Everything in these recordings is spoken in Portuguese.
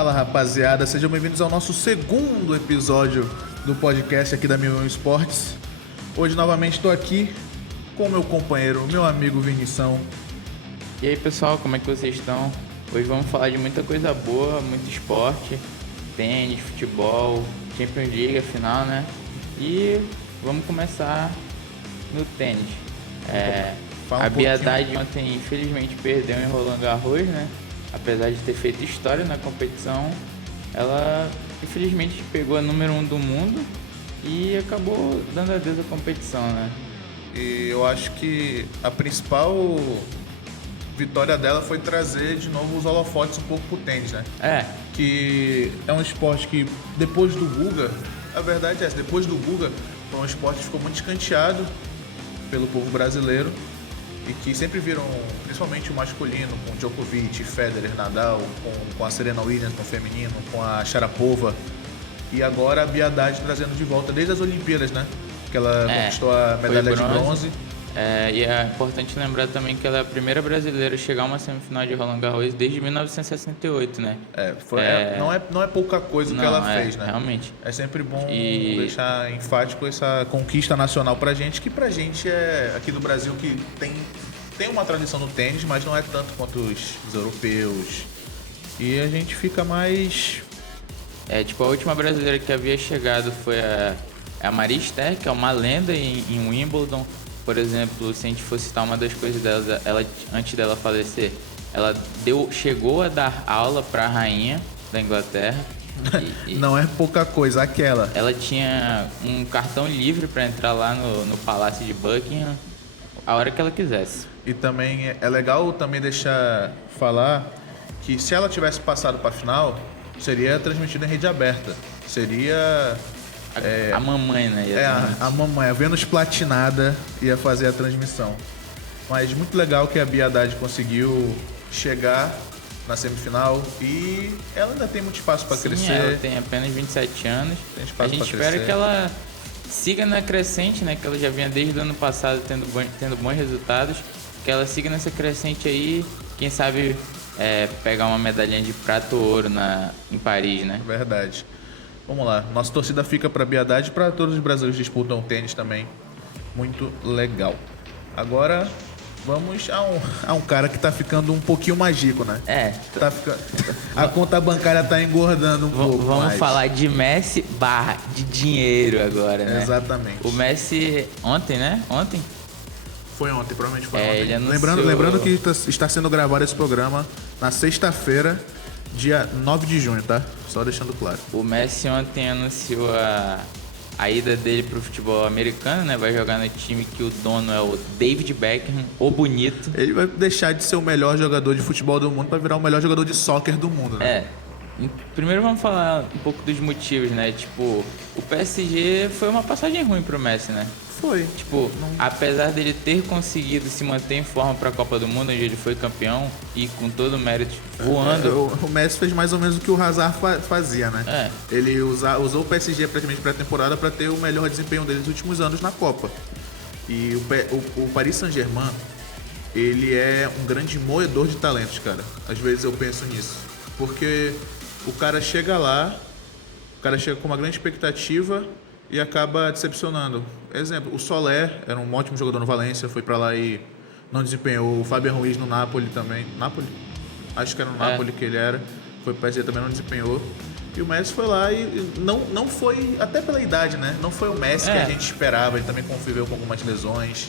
Fala, rapaziada, sejam bem-vindos ao nosso segundo episódio do podcast aqui da Mil Esportes. Hoje novamente estou aqui com meu companheiro, meu amigo Vinição. E aí pessoal, como é que vocês estão? Hoje vamos falar de muita coisa boa, muito esporte, tênis, futebol, Champions League, afinal, né? E vamos começar no tênis. A Bia Haddad ontem infelizmente perdeu em Roland Garros, né? Apesar de ter feito história na competição, ela infelizmente pegou a número 1 do mundo e acabou dando adeus à competição, né? E eu acho que a principal vitória dela foi trazer de novo os holofotes um pouco pro tênis, né? Que é um esporte que depois do Guga, a verdade é essa, depois do Guga foi um esporte que ficou muito escanteado pelo povo brasileiro e que sempre viram, principalmente o masculino, com Djokovic, Federer, Nadal, com a Serena Williams no feminino, com a Sharapova, e agora a Bia Haddad trazendo de volta desde as Olimpíadas, né? Que ela conquistou a medalha de bronze. E é importante lembrar também que ela é a primeira brasileira a chegar a uma semifinal de Roland Garros desde 1968, né? Não é pouca coisa o que ela fez, né? Realmente. É sempre bom deixar enfático essa conquista nacional pra gente, que pra gente é aqui do Brasil que tem uma tradição no tênis, mas não é tanto quanto os europeus. E a gente fica mais... A última brasileira que havia chegado foi a Maria Esther, que é uma lenda em Wimbledon. Por exemplo, se a gente for citar uma das coisas dela, ela, antes dela falecer, ela chegou a dar aula para a rainha da Inglaterra. Não é pouca coisa, aquela. Ela tinha um cartão livre para entrar lá no Palácio de Buckingham a hora que ela quisesse. E também é legal também deixar falar que se ela tivesse passado para a final, seria transmitida em rede aberta. Seria... A mamãe, né? A mamãe, a Vênus Platinada, ia fazer a transmissão. Mas muito legal que a Bia Haddad conseguiu chegar na semifinal e ela ainda tem muito espaço para crescer. Ela tem apenas 27 anos. Tem espaço a gente espera crescer. Que ela siga na crescente, né? Que ela já vinha desde o ano passado tendo bons resultados. Que ela siga nessa crescente aí, quem sabe pegar uma medalhinha de prata ou ouro em Paris, né? Verdade. Vamos lá, nossa torcida fica para Bia Haddad e para todos os brasileiros que disputam tênis também. Muito legal. Agora vamos a um cara que tá ficando um pouquinho mais rico, né? A conta bancária tá engordando um pouco. Vamos falar de Messi / de dinheiro agora, né? Exatamente. O Messi ontem, né? Foi ontem, provavelmente foi ontem. Ele anunciou... Lembrando que está sendo gravado esse programa na sexta-feira, dia 9 de junho, tá? Só deixando claro. O Messi ontem anunciou a ida dele pro futebol americano, né? Vai jogar no time que o dono é o David Beckham, o bonito. Ele vai deixar de ser o melhor jogador de futebol do mundo para virar o melhor jogador de soccer do mundo, né? Primeiro vamos falar um pouco dos motivos, né? Tipo, o PSG foi uma passagem ruim pro Messi, né? Foi. Tipo, apesar dele ter conseguido se manter em forma para a Copa do Mundo, onde ele foi campeão e com todo o mérito voando. O Messi fez mais ou menos o que o Hazard fazia, né? Ele usou o PSG praticamente pré-temporada para ter o melhor desempenho dele nos últimos anos na Copa. E o Paris Saint-Germain, ele é um grande moedor de talentos, cara. Às vezes eu penso nisso. Porque o cara chega lá, com uma grande expectativa e acaba decepcionando. Exemplo, o Soler era um ótimo jogador no Valência, foi pra lá e não desempenhou. O Fabian Ruiz no Napoli também. Napoli? Acho que era no Napoli que ele era. Foi pro PSG também, não desempenhou. E o Messi foi lá e não foi, até pela idade, né? Não foi o Messi que a gente esperava. Ele também conviveu com algumas lesões.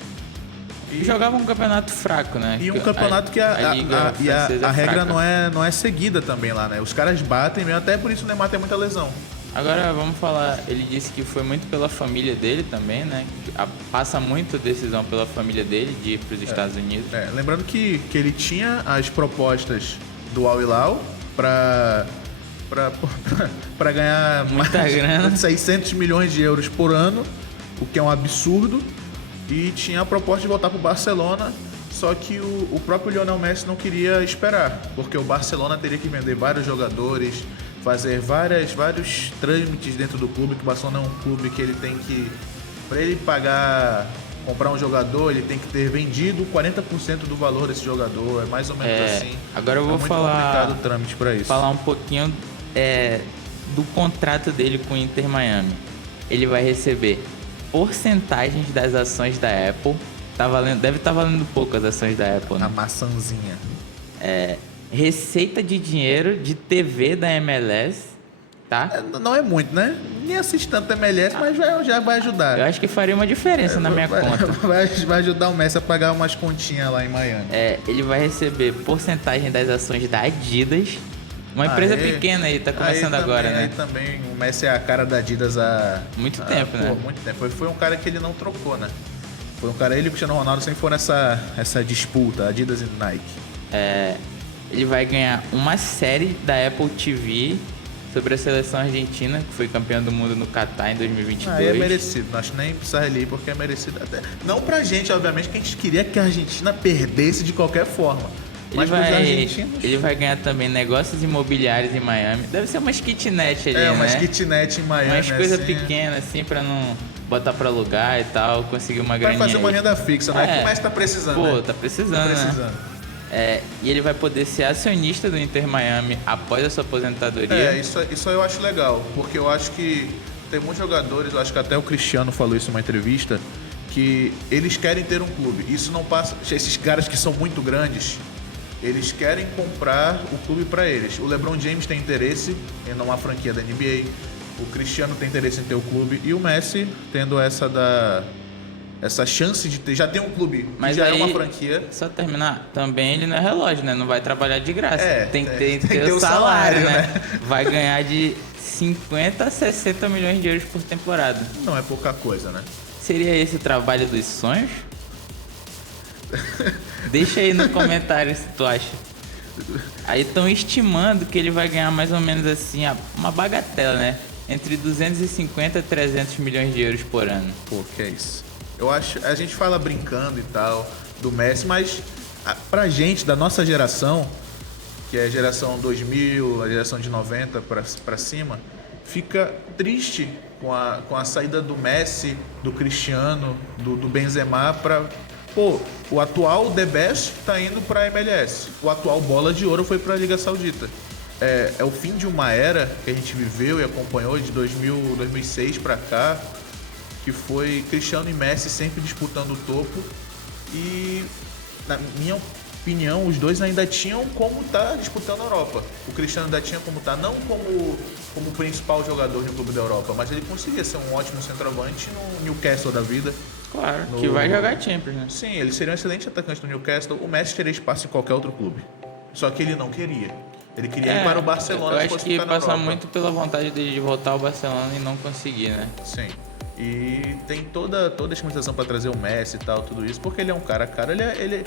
E jogava um campeonato fraco, né? E um campeonato que a regra não é seguida também lá, né? Os caras batem mesmo, até por isso o Neymar tem muita lesão. Agora vamos falar, ele disse que foi muito pela família dele também, né? Passa muito decisão pela família dele de ir para os Estados Unidos. Lembrando que ele tinha as propostas do Al Hilal para ganhar muita grana, 600 milhões de euros por ano, o que é um absurdo, e tinha a proposta de voltar para o Barcelona, só que o próprio Lionel Messi não queria esperar, porque o Barcelona teria que vender vários jogadores, fazer vários trâmites dentro do clube, que o Barcelona é um clube que ele tem que, para ele comprar um jogador, ele tem que ter vendido 40% do valor desse jogador, é mais ou menos assim. Agora eu vou muito complicado o trâmite para isso. Falar um pouquinho do contrato dele com o Inter Miami. Ele vai receber porcentagens das ações da Apple. Deve estar valendo pouco as ações da Apple, né? A maçãzinha. Receita de dinheiro de TV da MLS, tá? Não é muito, né? Nem assisto tanto MLS, mas já vai ajudar. Eu acho que faria uma diferença na minha conta. Vai ajudar o Messi a pagar umas continhas lá em Miami. Ele vai receber porcentagem das ações da Adidas. Uma empresa pequena aí, tá começando agora, né? Aí também o Messi é a cara da Adidas há... Muito tempo, né? Muito tempo. Foi um cara que ele não trocou, né? Foi um cara, ele e o Cristiano Ronaldo sempre foram essa disputa, Adidas e Nike. Ele vai ganhar uma série da Apple TV sobre a seleção argentina, que foi campeã do mundo no Catar em 2022. Aí é merecido, não acho nem precisar ali, porque é merecido até. Não pra gente, obviamente, que a gente queria que a Argentina perdesse de qualquer forma. Mas pros argentinos... Ele vai ganhar também negócios imobiliários em Miami. Deve ser umas kitnet ali, né? Umas kitnet em Miami. Umas coisas pequenas, assim, pra não botar pra alugar e tal, conseguir uma graninha. Vai fazer uma renda fixa, né? Que mais tá precisando, né? Tá precisando, né? E ele vai poder ser acionista do Inter Miami após a sua aposentadoria. Isso eu acho legal, porque eu acho que tem muitos jogadores, eu acho que até o Cristiano falou isso em uma entrevista, que eles querem ter um clube. Isso não passa... Esses caras que são muito grandes, eles querem comprar o clube para eles. O LeBron James tem interesse em uma franquia da NBA, o Cristiano tem interesse em ter o clube, e o Messi tendo essa chance de ter, já tem um clube, mas já aí, é uma franquia. Só terminar, também ele não é relógio, né? Não vai trabalhar de graça. Tem que ter o salário, né? Vai ganhar de 50 a 60 milhões de euros por temporada. Não é pouca coisa, né? Seria esse o trabalho dos sonhos? Deixa aí no comentário se tu acha. Aí estão estimando que ele vai ganhar mais ou menos assim, uma bagatela, né? Entre 250 e 300 milhões de euros por ano. Pô, que é isso? Eu acho, a gente fala brincando e tal do Messi, mas pra gente, da nossa geração, que é a geração 2000, a geração de 90 pra cima, fica triste com a saída do Messi, do Cristiano, do Benzema pra... Pô, o atual The Best tá indo pra MLS. O atual Bola de Ouro foi pra Liga Saudita. É o fim de uma era que a gente viveu e acompanhou de 2006 pra cá, que foi Cristiano e Messi sempre disputando o topo, e na minha opinião os dois ainda tinham como tá disputando a Europa. O Cristiano ainda tinha como tá, não como principal jogador de um clube da Europa, mas ele conseguia ser um ótimo centroavante no Newcastle da vida. Claro, que vai jogar Champions, né? Sim, ele seria um excelente atacante no Newcastle. O Messi teria espaço em qualquer outro clube, só que ele não queria. Ele queria ir para o Barcelona. Eu acho que passa muito pela vontade dele de voltar ao Barcelona e não conseguir, né? Sim. E tem toda a estimulação para trazer o Messi e tal, tudo isso, porque ele é um cara, ele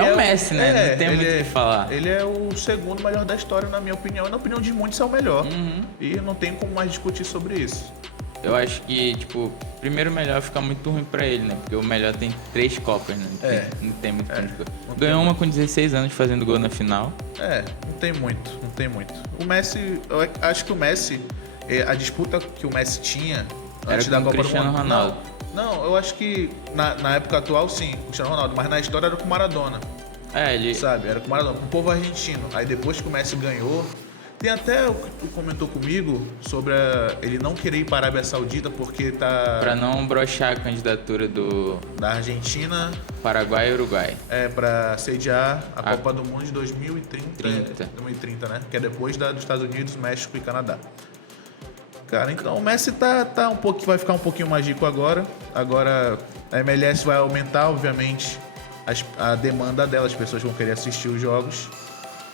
é o Messi, né? Não tem muito o que falar. Ele é o segundo melhor da história, na minha opinião. E na opinião de muitos é o melhor. E não tem como mais discutir sobre isso. Eu acho que, tipo, primeiro melhor fica muito ruim pra ele, né? Porque o melhor tem 3 Copas, né? Não tem muito tempo de coisa. Ganhou uma com 16 anos fazendo gol na final. Não tem muito. O Messi, eu acho que o Messi, a disputa que o Messi tinha antes da Copa do Mundo, Ronaldo. Não, eu acho que na época atual sim, o Cristiano Ronaldo, mas na história era com o Maradona. Ele... Sabe, era com o Maradona, com o povo argentino. Aí depois que o Messi ganhou, tem até o que comentou comigo sobre ele não querer ir para a Arábia Saudita porque tá... Pra não broxar a candidatura da Argentina, Paraguai e Uruguai. Pra sediar a Copa do Mundo de 2030, né? Que é depois dos Estados Unidos, México e Canadá. Cara, então o Messi vai ficar um pouquinho mais rico agora. Agora a MLS vai aumentar, obviamente, a demanda dela. As pessoas vão querer assistir os jogos.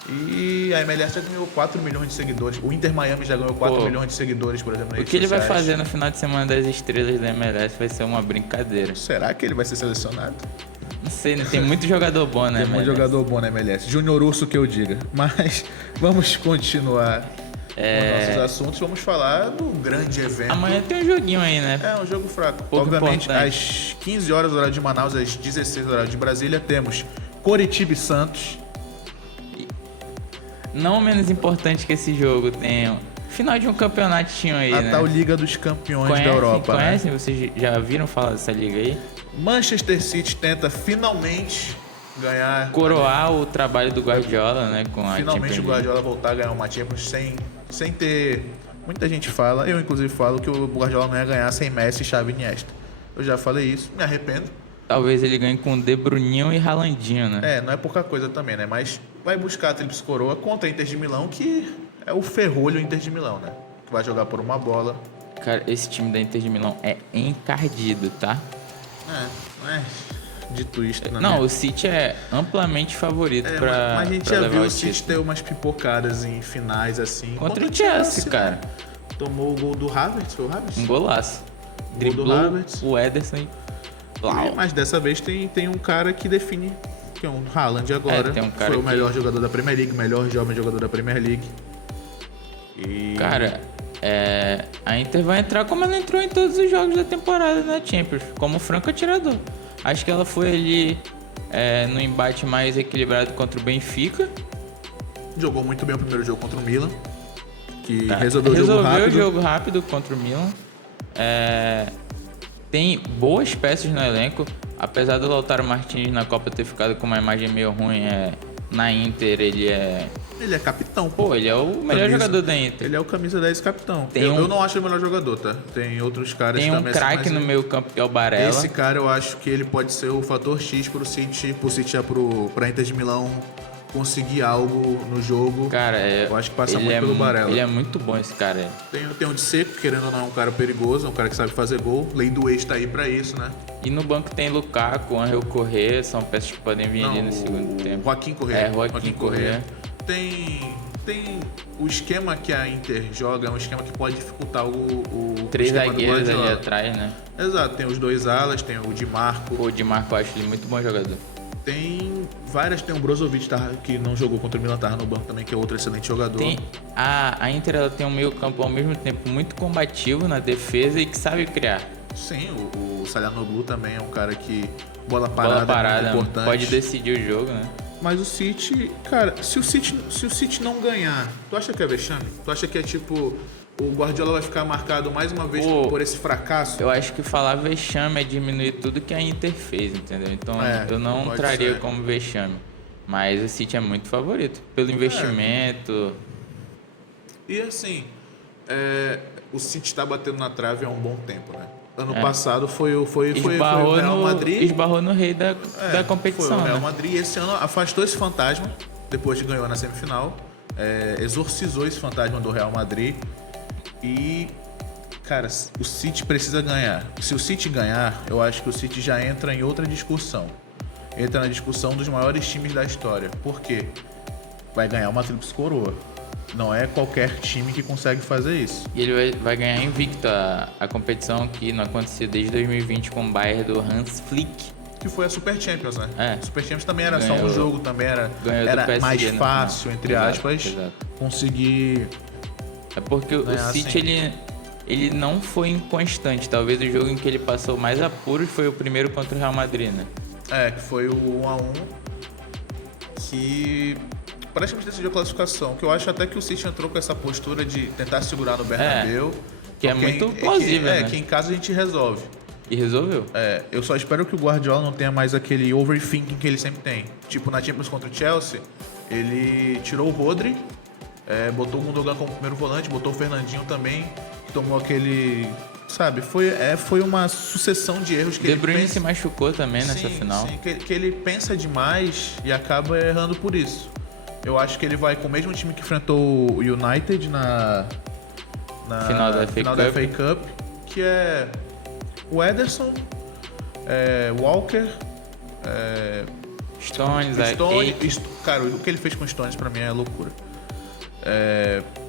E a MLS já ganhou 4 milhões de seguidores. O Inter Miami já ganhou 4 milhões de seguidores, por exemplo, nas redes sociais. O que ele vai fazer no final de semana das estrelas da MLS vai ser uma brincadeira. Será que ele vai ser selecionado? Não sei, tem muito jogador bom na MLS. Tem muito jogador bom na MLS. Júnior Urso que eu diga. Mas vamos continuar com nossos assuntos. Vamos falar do grande evento. Amanhã tem um joguinho aí, né? Um jogo fraco. Obviamente, importante. Às 15 horas, horário de Manaus, às 16 horas de Brasília, temos Coritiba e Santos. Não menos importante que esse jogo tem final de um campeonatinho aí, né? A tal Liga dos Campeões da Europa. Conhecem? Vocês já viram falar dessa liga aí? Manchester City tenta finalmente ganhar... Coroar o trabalho do Guardiola, né? Com a finalmente o Guardiola voltar a ganhar uma Champions sem ter... Muita gente fala, eu inclusive falo, que o Guardiola não ia ganhar sem Messi, Xavi e Iniesta. Eu já falei isso, me arrependo. Talvez ele ganhe com De Bruninho e Haalandinho, né? Não é pouca coisa também, né? Mas vai buscar a Tríplice Coroa contra a Inter de Milão, que é o ferrolho Inter de Milão, né? Que vai jogar por uma bola. Cara, esse time da Inter de Milão é encardido, tá? Dito isto, né? Não, o City é amplamente favorito pra mas a gente já viu o City ter umas pipocadas em finais assim. Contra o Chelsea, cara. Tomou o gol do Havertz, foi o Havertz? Um golaço. Driblou do Havertz. O Ederson e... Mas dessa vez tem um cara que define, que é um Haaland agora. Tem um cara foi o melhor jogador da Premier League, melhor jovem jogador da Premier League. E... Cara, a Inter vai entrar como ela entrou em todos os jogos da temporada na Champions, como franco atirador. Acho que ela foi ali no embate mais equilibrado contra o Benfica. Jogou muito bem o primeiro jogo contra o Milan, que resolveu o jogo rápido contra o Milan. Tem boas peças no elenco, apesar do Lautaro Martínez na Copa ter ficado com uma imagem meio ruim. Na Inter ele é capitão, pô. Ele é o melhor jogador da Inter. Ele é o camisa 10 capitão. Eu não acho ele o melhor jogador, tá? Tem outros caras também. Tem um craque no meio campo que é o Barella. Esse cara eu acho que ele pode ser o fator X pro City pra Inter de Milão conseguir algo no jogo. Cara, eu acho que passa muito pelo Barella. Ele é muito bom, esse cara. Tem um de seco, querendo ou não, é um cara perigoso, um cara que sabe fazer gol. Lei do ex tá aí pra isso, né? E no banco tem Lukaku, Angel Correa, são peças que podem vir ali no segundo tempo. Joaquim Correa. Joaquim Correa. Tem o esquema que a Inter joga, é um esquema que pode dificultar o 3 esquema zagueiros do ali atrás, né? Exato, tem os 2 alas, tem o Di Marco. O Di Marco eu acho ele muito bom jogador. Tem o Brozovic que não jogou contra o Milan, tava no banco também, que é outro excelente jogador. A Inter ela tem um meio campo ao mesmo tempo muito combativo na defesa e que sabe criar. Sim, o Çalhanoğlu também é um cara que bola parada é muito importante. Pode decidir o jogo, né? Mas o City, cara, se o City não ganhar, tu acha que é vexame? Tu acha que é tipo, o Guardiola vai ficar marcado mais uma vez por esse fracasso? Eu acho que falar vexame é diminuir tudo que a Inter fez, entendeu? Então eu não traria como vexame. Mas o City é muito favorito pelo investimento. E assim, o City tá batendo na trave há um bom tempo, né? Ano passado foi o Real Madrid. Esbarrou no rei da competição. Foi o Real Madrid. Esse ano afastou esse fantasma, depois de ganhou na semifinal. Exorcizou esse fantasma do Real Madrid. E, cara, o City precisa ganhar. Se o City ganhar, eu acho que o City já entra em outra discussão. Entra na discussão dos maiores times da história. Por quê? Vai ganhar uma Tríplice Coroa. Não é qualquer time que consegue fazer isso. E ele vai ganhar invicto a competição que não acontecia desde 2020 com o Bayern do Hans Flick. Que foi a Super Champions, né? A Super Champions também era ganhou, só um jogo, também era PSG, mais fácil, entre aspas, conseguir... É porque o City, ele não foi inconstante. Talvez o jogo em que ele passou mais apuros foi o primeiro contra o Real Madrid, né? Que foi o 1-1, que praticamente decidiu a classificação, que eu acho até que o City entrou com essa postura de tentar segurar no Bernabéu. Que é muito plausível, né? Que em casa a gente resolve. E resolveu. Eu só espero que o Guardiola não tenha mais aquele overthinking que ele sempre tem. Tipo, na Champions contra o Chelsea, ele tirou o Rodri, botou o Gundogan como primeiro volante, botou o Fernandinho também, que tomou aquele... Sabe, foi uma sucessão de erros que De Bruyne se machucou também nessa final. Sim, que ele pensa demais e acaba errando por isso. Eu acho que ele vai com o mesmo time que enfrentou o United na final da FA Cup, que é o Ederson, Walker, Stones. Cara, o que ele fez com o Stones pra mim é loucura.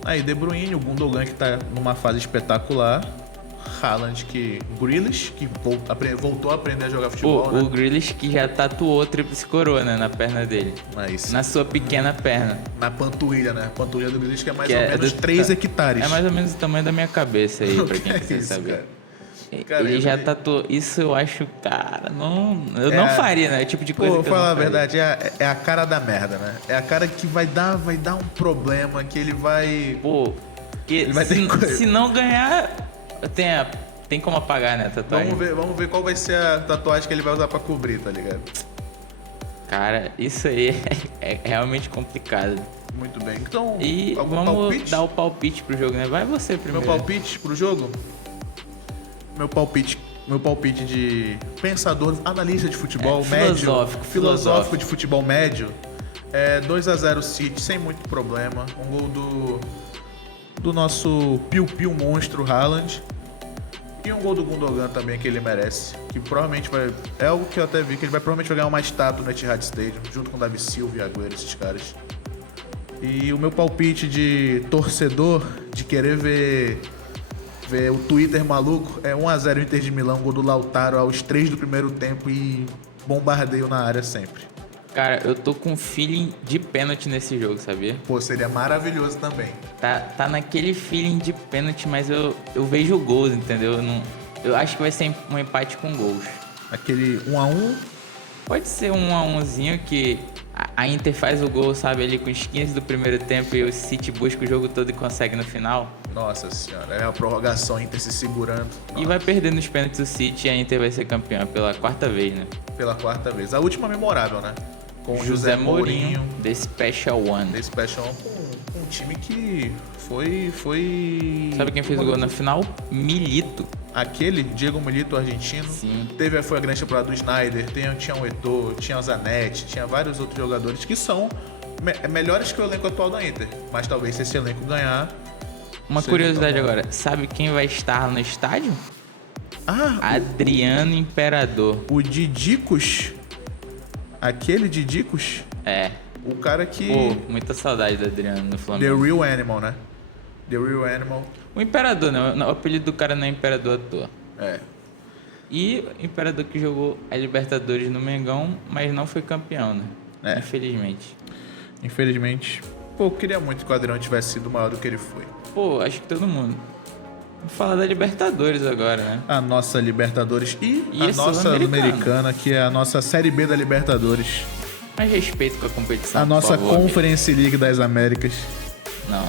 Aí De Bruyne, o Gundogan que tá numa fase espetacular. Haaland, Grealish, que voltou a aprender a jogar futebol, né? O Grealish que já tatuou Tríplice Coroa, né, na perna dele. Na sua pequena perna. Na panturrilha, né? A panturrilha do Grealish que é mais ou menos 3 hectares. É mais ou menos o tamanho da minha cabeça aí, pra quem quiser saber. Cara, ele já tatuou. Isso eu acho, cara, eu não faria, né? É o tipo de coisa que eu falar a verdade, é a cara da merda, né? É a cara que vai dar um problema, que ele vai... Ele vai se não ganhar... Tem como apagar, né, a tatuagem? Vamos ver qual vai ser a tatuagem que ele vai usar pra cobrir, tá ligado? Cara, isso aí é realmente complicado. Muito bem. Então, e algum vamos palpite? dar o palpite pro jogo, né? Vai você primeiro. Meu palpite pro jogo? Meu palpite de pensador, analista de futebol médio. Filosófico de futebol médio. É 2-0 City, sem muito problema. Um gol do nosso piu-piu monstro Haaland. E um gol do Gundogan também, que ele merece. Que provavelmente vai... É algo que eu até vi, que ele provavelmente vai ganhar uma estátua no Etihad Stadium, junto com o Davi Silva e Agüero, esses caras. E o meu palpite de torcedor, de querer ver o Twitter maluco, é 1-0 Inter de Milão, gol do Lautaro aos 3 do primeiro tempo e bombardeio na área sempre. Cara, eu tô com feeling de pênalti nesse jogo, sabia? Pô, seria maravilhoso também. Tá naquele feeling de pênalti, mas eu vejo gols, entendeu? Eu acho que vai ser um empate com gols. Aquele 1-1? Pode ser um 1-1zinho que a Inter faz o gol, sabe, ali com os 15 do primeiro tempo e o City busca o jogo todo e consegue no final. Nossa senhora, é a prorrogação, a Inter se segurando. Nossa. E vai perdendo os pênaltis do City e a Inter vai ser campeã pela 4ª vez, né? Pela 4ª vez. A última memorável, né? Com o José Mourinho, The Special One. The Special One com um time que foi... Sabe quem fez o gol na final? Milito. Aquele, Diego Milito, argentino. Sim. Foi a grande temporada do Snyder, tinha o Eto'o, tinha o Zanetti, tinha vários outros jogadores que são melhores que o elenco atual da Inter. Mas talvez se esse elenco ganhar... Uma curiosidade agora, sabe quem vai estar no estádio? Adriano Imperador. O Didicos... Aquele Didicos? É. O cara que... Pô, muita saudade do Adriano no Flamengo. The Real Animal, né? The Real Animal. O Imperador, né? O apelido do cara não é Imperador à toa. É. E o Imperador que jogou a Libertadores no Mengão, mas não foi campeão, né? É. Infelizmente. Pô, eu queria muito que o Adriano tivesse sido maior do que ele foi. Pô, acho que todo mundo. Vou falar da Libertadores agora, né? A nossa Libertadores e a nossa Americana, que é a nossa Série B da Libertadores. Mais respeito com a competição, a nossa favor, Conference League das Américas. Não.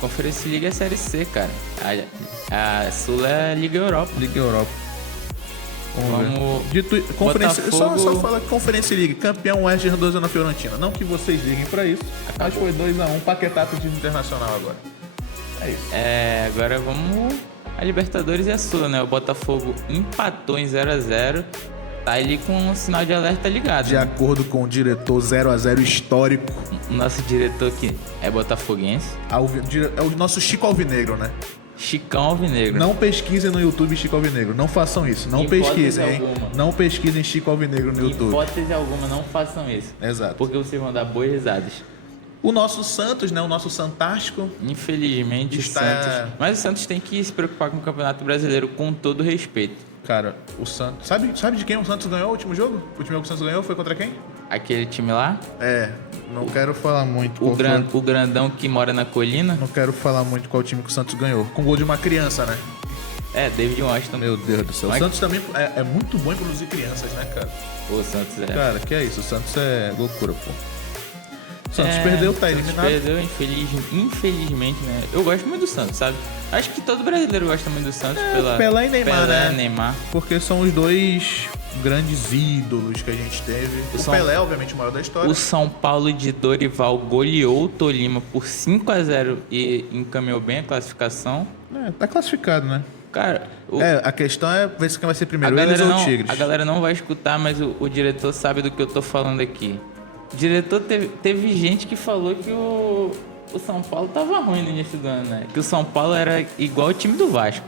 Conference League é Série C, cara. A Sul é Liga Europa. Liga Europa. Vamos... Conferência, só fala que Conference League, campeão Oeste de na Fiorentina. Não que vocês liguem pra isso. Mas foi 2-1, Paquetá de Internacional agora. É isso. Agora vamos... A Libertadores e a Sul, né? O Botafogo empatou em 0-0. Tá ali com um sinal de alerta ligado. De acordo com o diretor 0-0 histórico. O nosso diretor aqui é botafoguense. É o nosso Chico Alvinegro, né? Chicão Alvinegro. Não pesquisem no YouTube Chico Alvinegro. Não façam isso. Não pesquisem, hein? Não pesquisem Chico Alvinegro no YouTube. Hipótese alguma, não façam isso. Exato. Porque vocês vão dar boas risadas. O nosso Santos, né? O nosso Santástico. Infelizmente, o Santos... Mas o Santos tem que se preocupar com o Campeonato Brasileiro com todo respeito. Cara, o Santos... Sabe de quem o Santos ganhou o último jogo? O último jogo que o Santos ganhou foi contra quem? Aquele time lá? Não quero falar muito. O grandão que mora na colina? Não quero falar muito qual time que o Santos ganhou. Com gol de uma criança, né? David Washington. Meu Deus do céu. O Santos também é muito bom em produzir crianças, né, cara? Pô, o Santos é... Cara, que é isso? O Santos é loucura, pô. O Santos perdeu, tá eliminado. Perdeu, infelizmente, né? Eu gosto muito do Santos, sabe? Acho que todo brasileiro gosta muito do Santos. Pelé e Neymar, né? Neymar. Porque são os dois grandes ídolos que a gente teve. O Pelé, obviamente, o maior da história. O São Paulo de Dorival goleou o Tolima por 5-0 e encaminhou bem a classificação. Tá classificado, né? Cara, a questão é ver se quem vai ser primeiro, eles ou o Tigres. A galera não vai escutar, mas o diretor sabe do que eu tô falando aqui. O diretor teve gente que falou que o São Paulo tava ruim no início do ano, né? Que o São Paulo era igual o time do Vasco.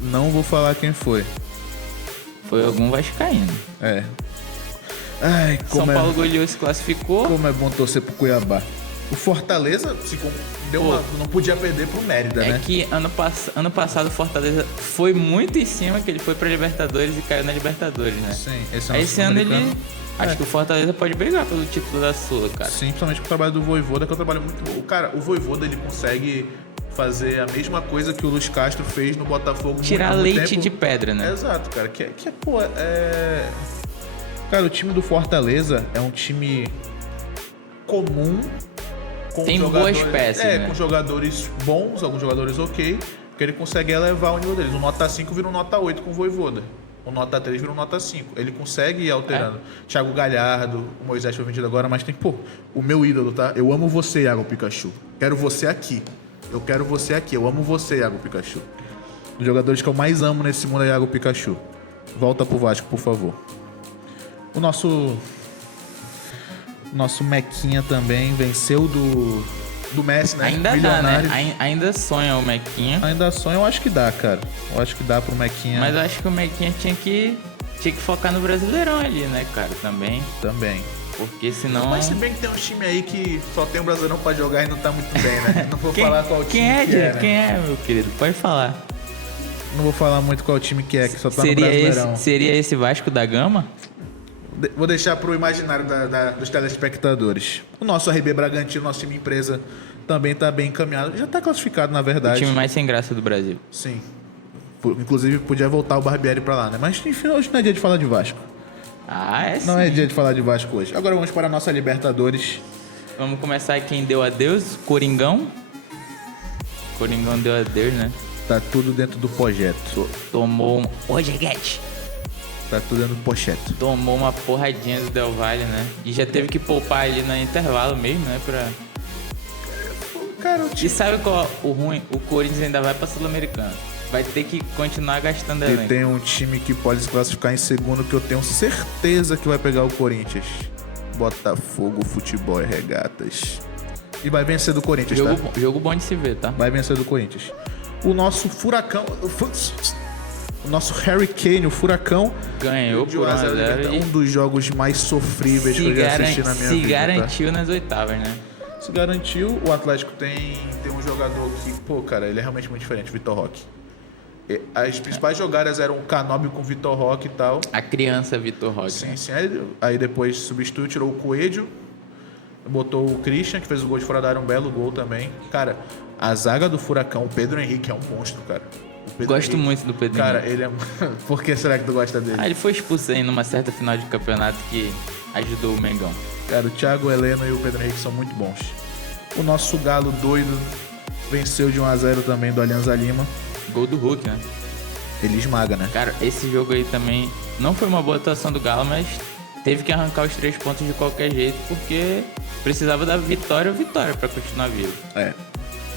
Não vou falar quem foi. Foi algum vascaíno. Ai, São Paulo goleou e se classificou. Como é bom torcer pro Cuiabá. O Fortaleza não podia perder pro Mérida, né? É que ano passado o Fortaleza foi muito em cima, que ele foi pra Libertadores e caiu na Libertadores, né? Sim, esse ano ele... Acho que o Fortaleza pode brigar pelo título da Sula, cara. Sim, principalmente com o trabalho do Vojvoda, que é um trabalho muito bom. Cara, o Vojvoda, ele consegue fazer a mesma coisa que o Luiz Castro fez no Botafogo. Tirar leite de pedra, né? Exato, cara. Cara, o time do Fortaleza é um time comum. Tem boas peças, né? Com jogadores bons, alguns jogadores ok, que ele consegue elevar o nível deles. Um nota 5 vira um nota 8 com o Vojvoda. O nota 3 vira um nota 5. Ele consegue ir alterando. Thiago Galhardo, o Moisés foi vendido agora, mas tem, o meu ídolo, tá? Eu amo você, Iago Pikachu. Quero você aqui. Eu quero você aqui. Eu amo você, Iago Pikachu. Os jogadores que eu mais amo nesse mundo é Iago Pikachu. Volta pro Vasco, por favor. O nosso Mequinha também venceu do Messi, né? Ainda dá, né? Ainda sonha o Mequinha. Ainda sonha, eu acho que dá, cara. Eu acho que dá pro Mequinha. Mas eu acho que o Mequinha tinha que focar no Brasileirão ali, né, cara? Também. Porque senão... Mas se bem que tem um time aí que só tem um Brasileirão pra jogar e não tá muito bem, né? Não vou falar qual time que é, né? Quem é, meu querido? Pode falar. Não vou falar muito qual time que só tá no Brasileirão. Seria esse Vasco da Gama? Vou deixar pro imaginário dos telespectadores. O nosso RB Bragantino, nosso time empresa, também tá bem encaminhado. Já tá classificado, na verdade. O time mais sem graça do Brasil. Sim. Inclusive, podia voltar o Barbieri pra lá, né? Mas, enfim, hoje não é dia de falar de Vasco. É sim. Não é dia de falar de Vasco hoje. Agora vamos para a nossa Libertadores. Vamos começar quem deu adeus, Coringão. Coringão deu adeus, né? Tá tudo dentro do projeto. Tomou um... Ô, Jeguete! Tá tudo dentro do pocheto. Tomou uma porradinha do Del Valle, né? E já teve que poupar ali no intervalo mesmo, né? Cara, E sabe qual o ruim? O Corinthians ainda vai pra Sul-Americana. Vai ter que continuar gastando elenco. E tem um time que pode se classificar em segundo que eu tenho certeza que vai pegar o Corinthians. Botafogo, Futebol e Regatas. E vai vencer do Corinthians, Jogo bom de se ver, tá? Vai vencer do Corinthians. O nosso Furacão... O nosso Harry Kane, o Furacão... Ganhou por 1-0. Um dos jogos mais sofríveis que eu já assisti na minha vida. Se garantiu nas oitavas, né? Se garantiu. O Atlético tem um jogador que... cara, ele é realmente muito diferente, Vitor Roque. As principais jogadas eram o Canóbio com o Vitor Roque e tal. A criança Vitor Roque. Sim, né? Sim. Aí depois substituiu, tirou o Coelho, botou o Christian, que fez o gol de fora da área, um belo gol também. Cara, a zaga do Furacão, o Pedro Henrique é um monstro, cara. Gosto muito do Pedro Henrique. Cara, ele é... Por que será que tu gosta dele? Ele foi expulso aí numa certa final de campeonato que ajudou o Mengão. Cara, o Thiago Heleno e o Pedro Henrique são muito bons. O nosso Galo doido venceu de 1-0 também do Alianza Lima. Gol do Hulk, né? Ele esmaga, né? Cara, esse jogo aí também não foi uma boa atuação do Galo, mas teve que arrancar os 3 pontos de qualquer jeito, porque precisava da vitória pra continuar vivo.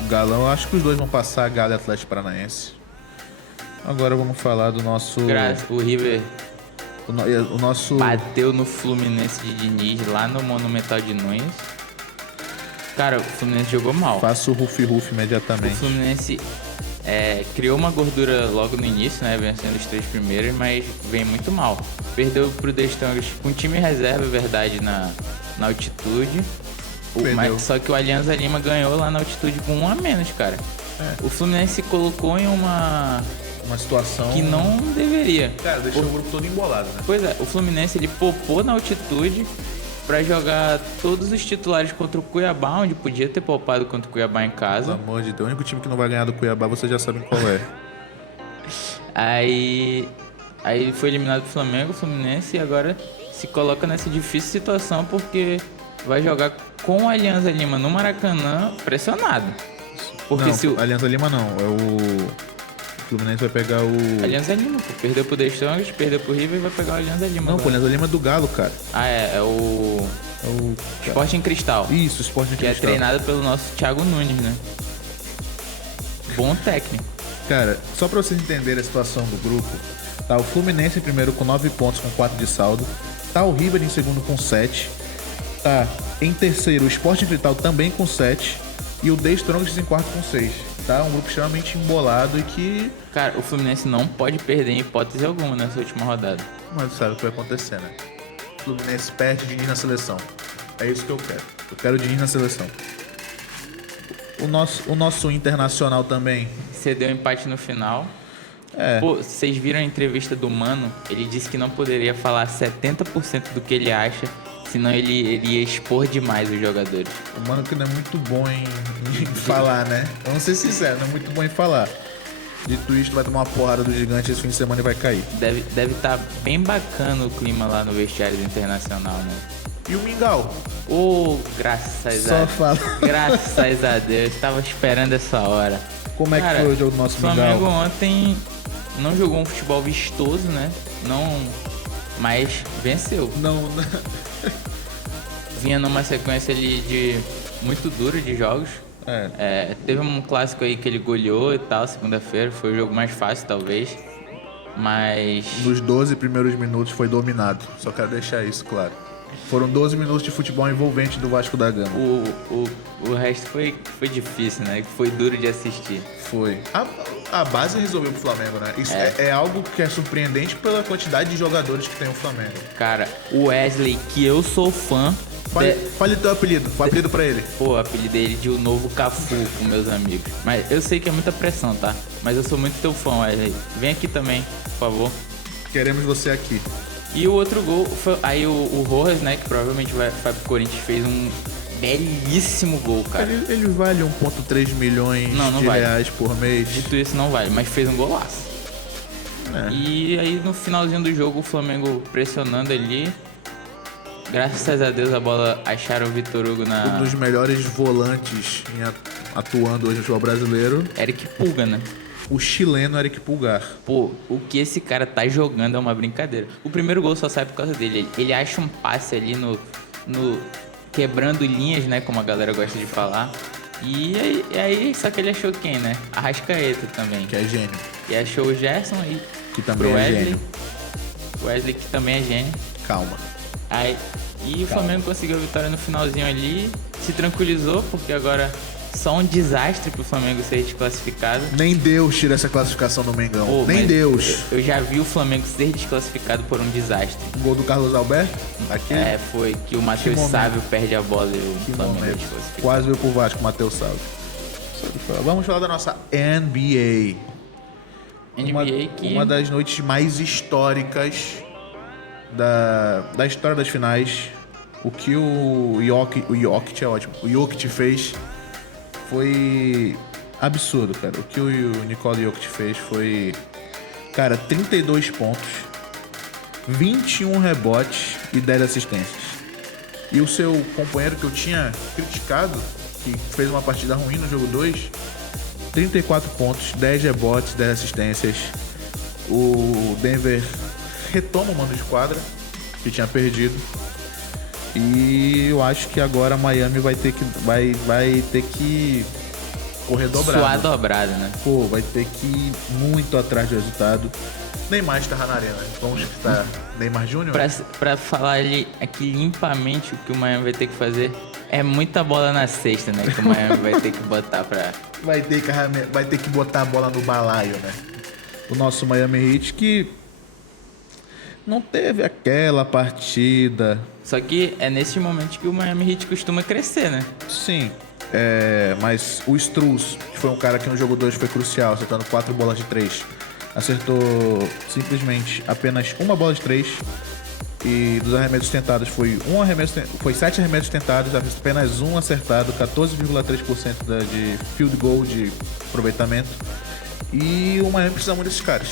O Galão, eu acho que os dois vão passar, Galo e Atlético Paranaense. Agora vamos falar do nosso... O River o nosso... bateu no Fluminense de Diniz, lá no Monumental de Nunes. Cara, o Fluminense jogou mal. Faça o Rufi imediatamente. O Fluminense criou uma gordura logo no início, né? Vencendo os 3 primeiros, mas vem muito mal. Perdeu pro The Strongest com time reserva, verdade, na altitude. Só que o Alianza Lima ganhou lá na altitude com 1 a menos, cara. O Fluminense se colocou em uma situação que não deveria. Cara, deixou o grupo todo embolado, né? Pois é, o Fluminense ele poupou na altitude pra jogar todos os titulares contra o Cuiabá, onde podia ter poupado contra o Cuiabá em casa. Pelo amor de Deus, o único time que não vai ganhar do Cuiabá, vocês já sabem qual é. Aí foi eliminado do Flamengo, o Fluminense, e agora se coloca nessa difícil situação porque vai jogar com o Alianza Lima no Maracanã pressionado. Porque não, Alianza Lima não, o Fluminense vai pegar o... Alianza Lima, pô. Perdeu pro The Strongest, perdeu pro River e vai pegar o Alianza Lima. Não, o Alianza Lima é do Galo, cara. É o Sporting Cristal. Isso, Sporting Cristal. Que é treinado pelo nosso Thiago Nunes, né? Bom técnico. Cara, só pra vocês entenderem a situação do grupo, tá o Fluminense em primeiro com 9 pontos, com 4 de saldo. Tá o River em segundo com 7. Tá em terceiro o Sporting Cristal também com 7. E o The Strongest em quarto com 6. Tá um grupo extremamente embolado e que... Cara, o Fluminense não pode perder em hipótese alguma nessa última rodada. Mas sabe o que vai acontecer, né? O Fluminense perde Diniz na seleção. É isso que eu quero. Eu quero Diniz na seleção. O nosso Internacional também... Cedeu empate no final. Pô, vocês viram a entrevista do Mano? Ele disse que não poderia falar 70% do que ele acha, senão ele ia expor demais os jogadores. O Mano que não é muito bom em falar, né? Vamos ser sinceros, não é muito bom em falar. Dito isto, vai tomar uma porrada do gigante esse fim de semana e vai cair. Deve estar bem bacana o clima lá no vestiário do Internacional, né? E o Mingau? Graças a Deus. Tava esperando essa hora. Como é que foi o jogo do nosso Mingau? O Flamengo ontem não jogou um futebol vistoso, né? mas venceu. Não. Vinha numa sequência ali de muito dura de jogos. Teve um clássico aí que ele goleou e tal, segunda-feira. Foi o jogo mais fácil, talvez. Mas... Nos 12 primeiros minutos foi dominado. Só quero deixar isso claro. Foram 12 minutos de futebol envolvente do Vasco da Gama. O resto foi difícil, né? Foi duro de assistir. Foi. A base resolveu pro Flamengo, né? Isso é algo que é surpreendente pela quantidade de jogadores que tem o Flamengo. Cara, o Wesley, que eu sou fã... Fale teu apelido, o apelido pra ele. Pô, o apelido dele de o novo Cafu com meus amigos. Mas eu sei que é muita pressão, tá? Mas eu sou muito teu fã, Wesley. Vem aqui também, por favor. Queremos você aqui. E o outro gol foi aí o Rojas, né? Que provavelmente vai pro Corinthians, fez um belíssimo gol, cara. Ele vale 1,3 milhões de reais por mês. Dito isso, não vale, mas fez um golaço. E aí no finalzinho do jogo, o Flamengo pressionando ali. Graças a Deus a bola acharam o Vitor Hugo Um dos melhores volantes atuando hoje no futebol brasileiro. Eric Pulga, né? O chileno Eric Pulgar. Pô, o que esse cara tá jogando é uma brincadeira. O primeiro gol só sai por causa dele. Ele acha um passe ali no quebrando linhas, né? Como a galera gosta de falar. E aí só que ele achou quem, né? Arrascaeta também. Que é gênio. E achou o Gerson aí. Que também é gênio. O Wesley, que também é gênio. Calma. E o Flamengo conseguiu a vitória no finalzinho ali, se tranquilizou, porque agora só um desastre pro Flamengo ser desclassificado. Nem Deus tira essa classificação do Mengão. Pô, nem Deus. Eu já vi o Flamengo ser desclassificado por um desastre. O gol do Carlos Alberto? Aqui? Foi que o Matheus Sávio perde a bola e o Flamengo é desclassificado. Quase veio pro Vasco, o Matheus Sávio. Vamos falar da nossa NBA. Uma das noites mais históricas da história das finais. O que o Jokic é ótimo. O Jokic fez foi absurdo, cara. O que o Nikola Jokic fez foi, cara, 32 pontos, 21 rebotes e 10 assistências. E o seu companheiro que eu tinha criticado, que fez uma partida ruim no jogo 2, 34 pontos, 10 rebotes, 10 assistências. O Denver retoma o mando de quadra, que tinha perdido. E eu acho que agora Miami vai ter que correr dobrado. Suar dobrado, né? Pô, vai ter que ir muito atrás do resultado. Neymar está na arena. Vamos estar Neymar Júnior? Pra falar ali aqui limpamente, o que o Miami vai ter que fazer é muita bola na cesta, né? Que o Miami vai ter que botar pra... Vai ter que botar a bola no balaio, né? O nosso Miami Heat que não teve aquela partida. Só que é nesse momento que o Miami Heat costuma crescer, né? Sim. Mas o Struz, que foi um cara que no jogo 2 foi crucial, acertando 4 bolas de 3, acertou simplesmente apenas uma bola de 3. E dos arremessos tentados foi 7 arremessos tentados, apenas um acertado, 14,3% de field goal de aproveitamento. E o Miami precisa muito desses caras.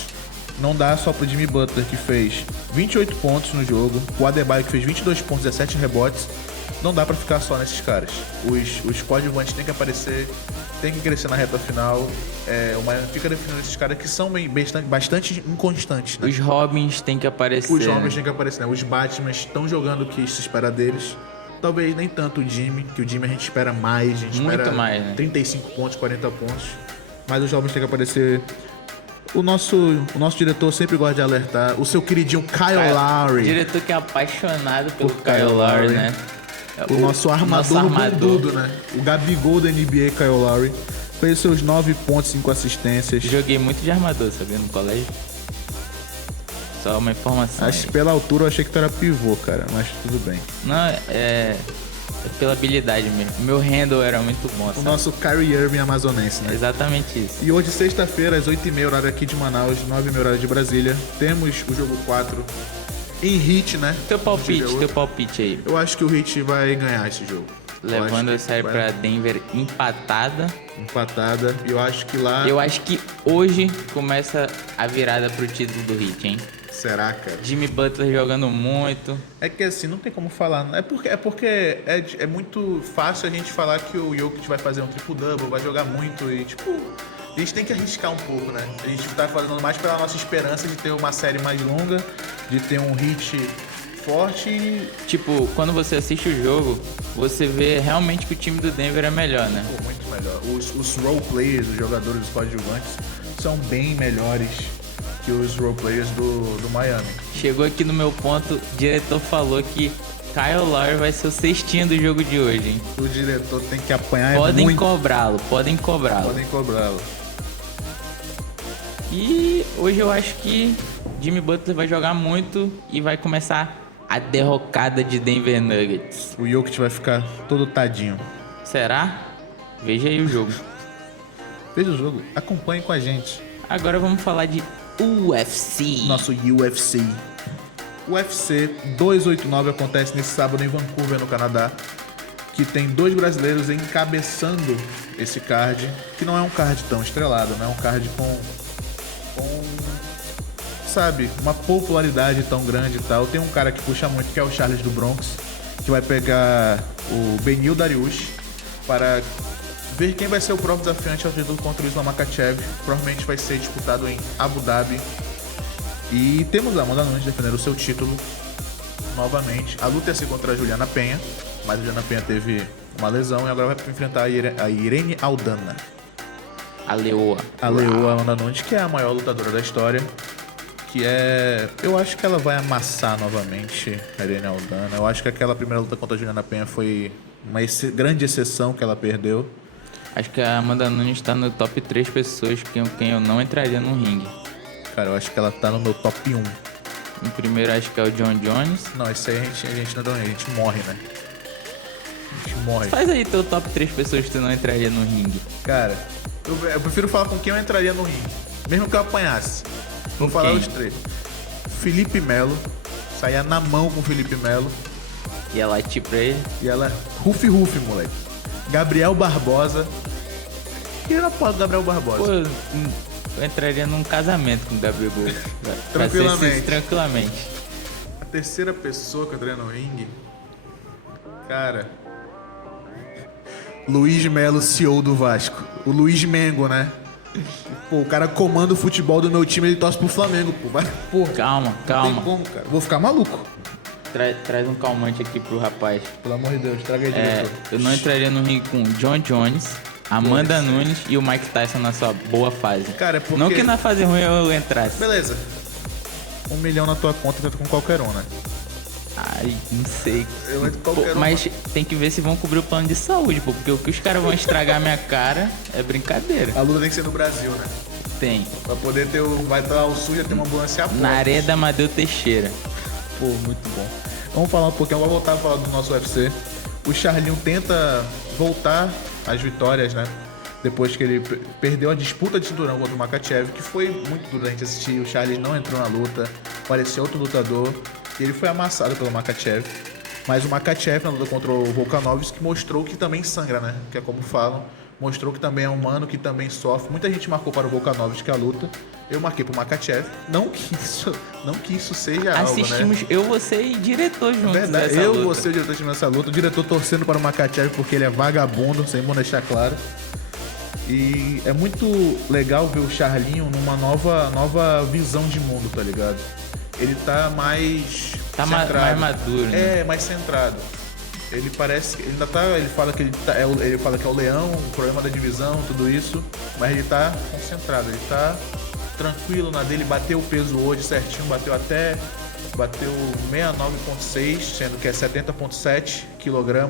Não dá só pro Jimmy Butler, que fez 28 pontos no jogo, o Adebayo, que fez 22 pontos, 17 rebotes. Não dá pra ficar só nesses caras. Os coadjuvantes têm que aparecer, tem que crescer na reta final. O Miami fica definindo esses caras que são bastante inconstantes, né? Os Robins têm que aparecer. Os Robins têm que aparecer, né? Os Batman estão jogando o que se espera deles. Talvez nem tanto o Jimmy, que o Jimmy a gente espera mais. A gente espera mais, né? 35 pontos, 40 pontos. Mas os Robins têm que aparecer. O nosso diretor sempre gosta de alertar. O seu queridinho Kyle Lowry. O diretor que é apaixonado pelo Kyle Lowry, né? O nosso armador bundudo, né? O Gabigol da NBA, Kyle Lowry. Fez seus 9 pontos, 5 assistências. Joguei muito de armador, sabia, no colégio. Só uma informação. Acho que pela altura eu achei que tu era pivô, cara. Mas tudo bem. Não, é pela habilidade mesmo. Meu handle era muito bom, sabe? O nosso Kyrie Irving amazonense, né? Exatamente isso. E hoje, sexta-feira, às 8h30, horário aqui de Manaus, 9h30, horário de Brasília, temos o jogo 4 em Heat, né? Teu palpite aí. Eu acho que o Heat vai ganhar esse jogo. Levando a série pra Denver empatada. E eu acho que lá... Eu acho que hoje começa a virada pro título do Heat, hein? Será, cara? Jimmy Butler jogando muito. É que assim, não tem como falar. É porque é muito fácil a gente falar que o Jokic vai fazer um triple-double, vai jogar muito e, tipo... a gente tem que arriscar um pouco, né? A gente tá fazendo mais pela nossa esperança de ter uma série mais longa, de ter um hit forte e... Tipo, quando você assiste o jogo, você vê realmente que o time do Denver é melhor, né? Pô, muito melhor. Os role players, os jogadores, os coadjuvantes, são bem melhores que os role players do Miami. Chegou aqui no meu ponto, o diretor falou que Kyle Lowry vai ser o cestinha do jogo de hoje, hein? O diretor tem que apanhar Podem muito. podem cobrá-lo. Podem cobrá-lo. E hoje eu acho que Jimmy Butler vai jogar muito e vai começar a derrocada de Denver Nuggets. O Jokic vai ficar todo tadinho. Será? Veja aí o jogo. Veja o jogo, acompanhe com a gente. Agora vamos falar de UFC. Nosso UFC. O UFC 289 acontece nesse sábado em Vancouver, no Canadá, que tem 2 brasileiros encabeçando esse card, que não é um card tão estrelado, não é um card com sabe, uma popularidade tão grande e tal. Tem um cara que puxa muito, que é o Charles do Bronx, que vai pegar o Beneil Dariush para ver quem vai ser o próximo desafiante ao título contra o Islam Makhachev. Provavelmente vai ser disputado em Abu Dhabi. E temos a Amanda Nunes defendendo o seu título novamente. A luta ia ser contra a Juliana Penha, mas a Juliana Penha teve uma lesão e agora vai enfrentar a Irene Aldana. A Leoa. A Leoa Amanda Nunes, que é a maior lutadora da história. Que é... Eu acho que ela vai amassar novamente a Irene Aldana. Eu acho que aquela primeira luta contra a Juliana Penha foi uma grande exceção que ela perdeu. Acho que a Amanda Nunes está no top 3 pessoas com quem eu não entraria no ringue. Cara, eu acho que ela tá no meu top 1. Em primeiro acho que é o John Jones. Não, esse aí a gente não dá, a gente morre, né? A gente morre. Faz aí teu top 3 pessoas que tu não entraria no ringue. Cara, eu prefiro falar com quem eu entraria no ringue. Mesmo que eu apanhasse. Vou falar quem? os 3. Felipe Melo. Saía na mão com o Felipe Melo. E ela tipo pra ele. E ela... Rufi, moleque. Gabriel Barbosa. Que era o Gabriel Barbosa? Pô, eu entraria num casamento com o Gabriel Gol. Tranquilamente. Tranquilamente. A terceira pessoa que eu entraria no ringue... Cara... Luiz Melo, CEO do Vasco. O Luiz Mengo, né? Pô, o cara comanda o futebol do meu time, ele torce pro Flamengo, pô. Vai, pô. Calma. Não tem como, cara. Vou ficar maluco. Traz um calmante aqui pro rapaz. Pelo amor de Deus, traga aí, diretor. Eu não entraria no ringue com John Jones, Amanda Nunes e o Mike Tyson na sua boa fase. Cara, é porque... Não que na fase ruim eu entrasse. Beleza. 1 milhão na tua conta, tá com qualquer um, né? Ai, não sei. Eu entro com qualquer um. Mas tem que ver se vão cobrir o plano de saúde, pô, porque o que os caras vão estragar minha cara é brincadeira. A luta tem que ser no Brasil, né? Tem. Pra poder ter o... Vai estar o SUS, já tem uma ambulância a Na areia da Amadeu Teixeira. Pô, muito bom. Vamos falar um pouquinho, vamos voltar a falar do nosso UFC. O Charlinho tenta voltar às vitórias, né? Depois que ele perdeu a disputa de cinturão contra o Makhachev, que foi muito duro a gente assistir. O Charles não entrou na luta, parecia outro lutador. E ele foi amassado pelo Makhachev. Mas o Makhachev, na luta contra o Volkanovski, mostrou que também sangra, né? Que é como falam. Mostrou que também é humano, que também sofre. Muita gente marcou para o Volkanovski a luta. Eu marquei pro Makhachev. Não que isso seja Assistimos algo, né? eu, você e diretor juntos. Verdade, eu, você e o diretor nessa luta. O diretor torcendo para o Makhachev porque ele é vagabundo, sem bom deixar claro. E é muito legal ver o Charlinho numa nova visão de mundo, tá ligado? Ele tá mais centrado. Mais maduro, né? É, mais centrado. Ele parece que ele fala que ele fala que é o leão, o problema da divisão, tudo isso, mas ele tá concentrado, ele tá tranquilo na dele, bateu o peso hoje certinho, bateu 69.6, sendo que é 70.7 kg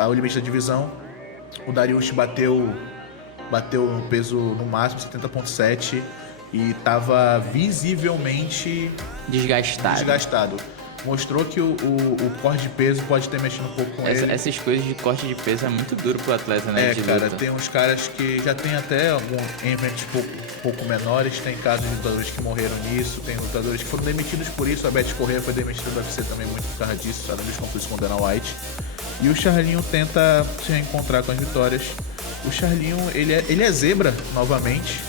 o limite da divisão. O Dariush bateu no peso no máximo 70.7 e tava visivelmente desgastado. Mostrou que o corte de peso pode ter mexido um pouco com ele. Essas coisas de corte de peso é muito duro pro atleta, né? Cara, tem uns caras que já tem até eventos pouco menores, tem casos de lutadores que morreram nisso, tem lutadores que foram demitidos por isso. A Betty Correia foi demitida do UFC também muito por causa disso, além dos conflitos com o Dana White. E o Charlinho tenta se reencontrar com as vitórias. O Charlinho, ele é zebra novamente.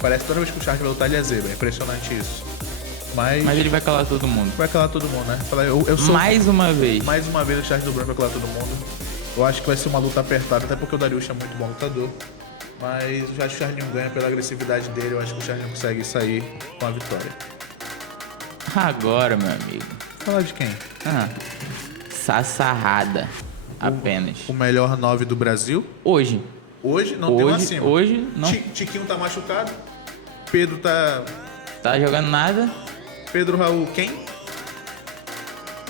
Parece que toda vez que o Charles vai lutar, ele é zebra. É impressionante isso. Mas ele vai calar todo mundo. Vai calar todo mundo, né? Eu sou... Mais uma vez o Charles do Branco vai calar todo mundo. Eu acho que vai ser uma luta apertada, até porque o Dariush é muito bom lutador. Mas eu acho que o Charlinho ganha pela agressividade dele. Eu acho que o Charlinho consegue sair com a vitória. Agora, meu amigo. Falar de quem? Sassarrada. Apenas. O melhor 9 do Brasil. Hoje. Hoje não tem um acima. Hoje não. Tiquinho tá machucado. Pedro tá... Tá jogando nada. Pedro Raul, quem?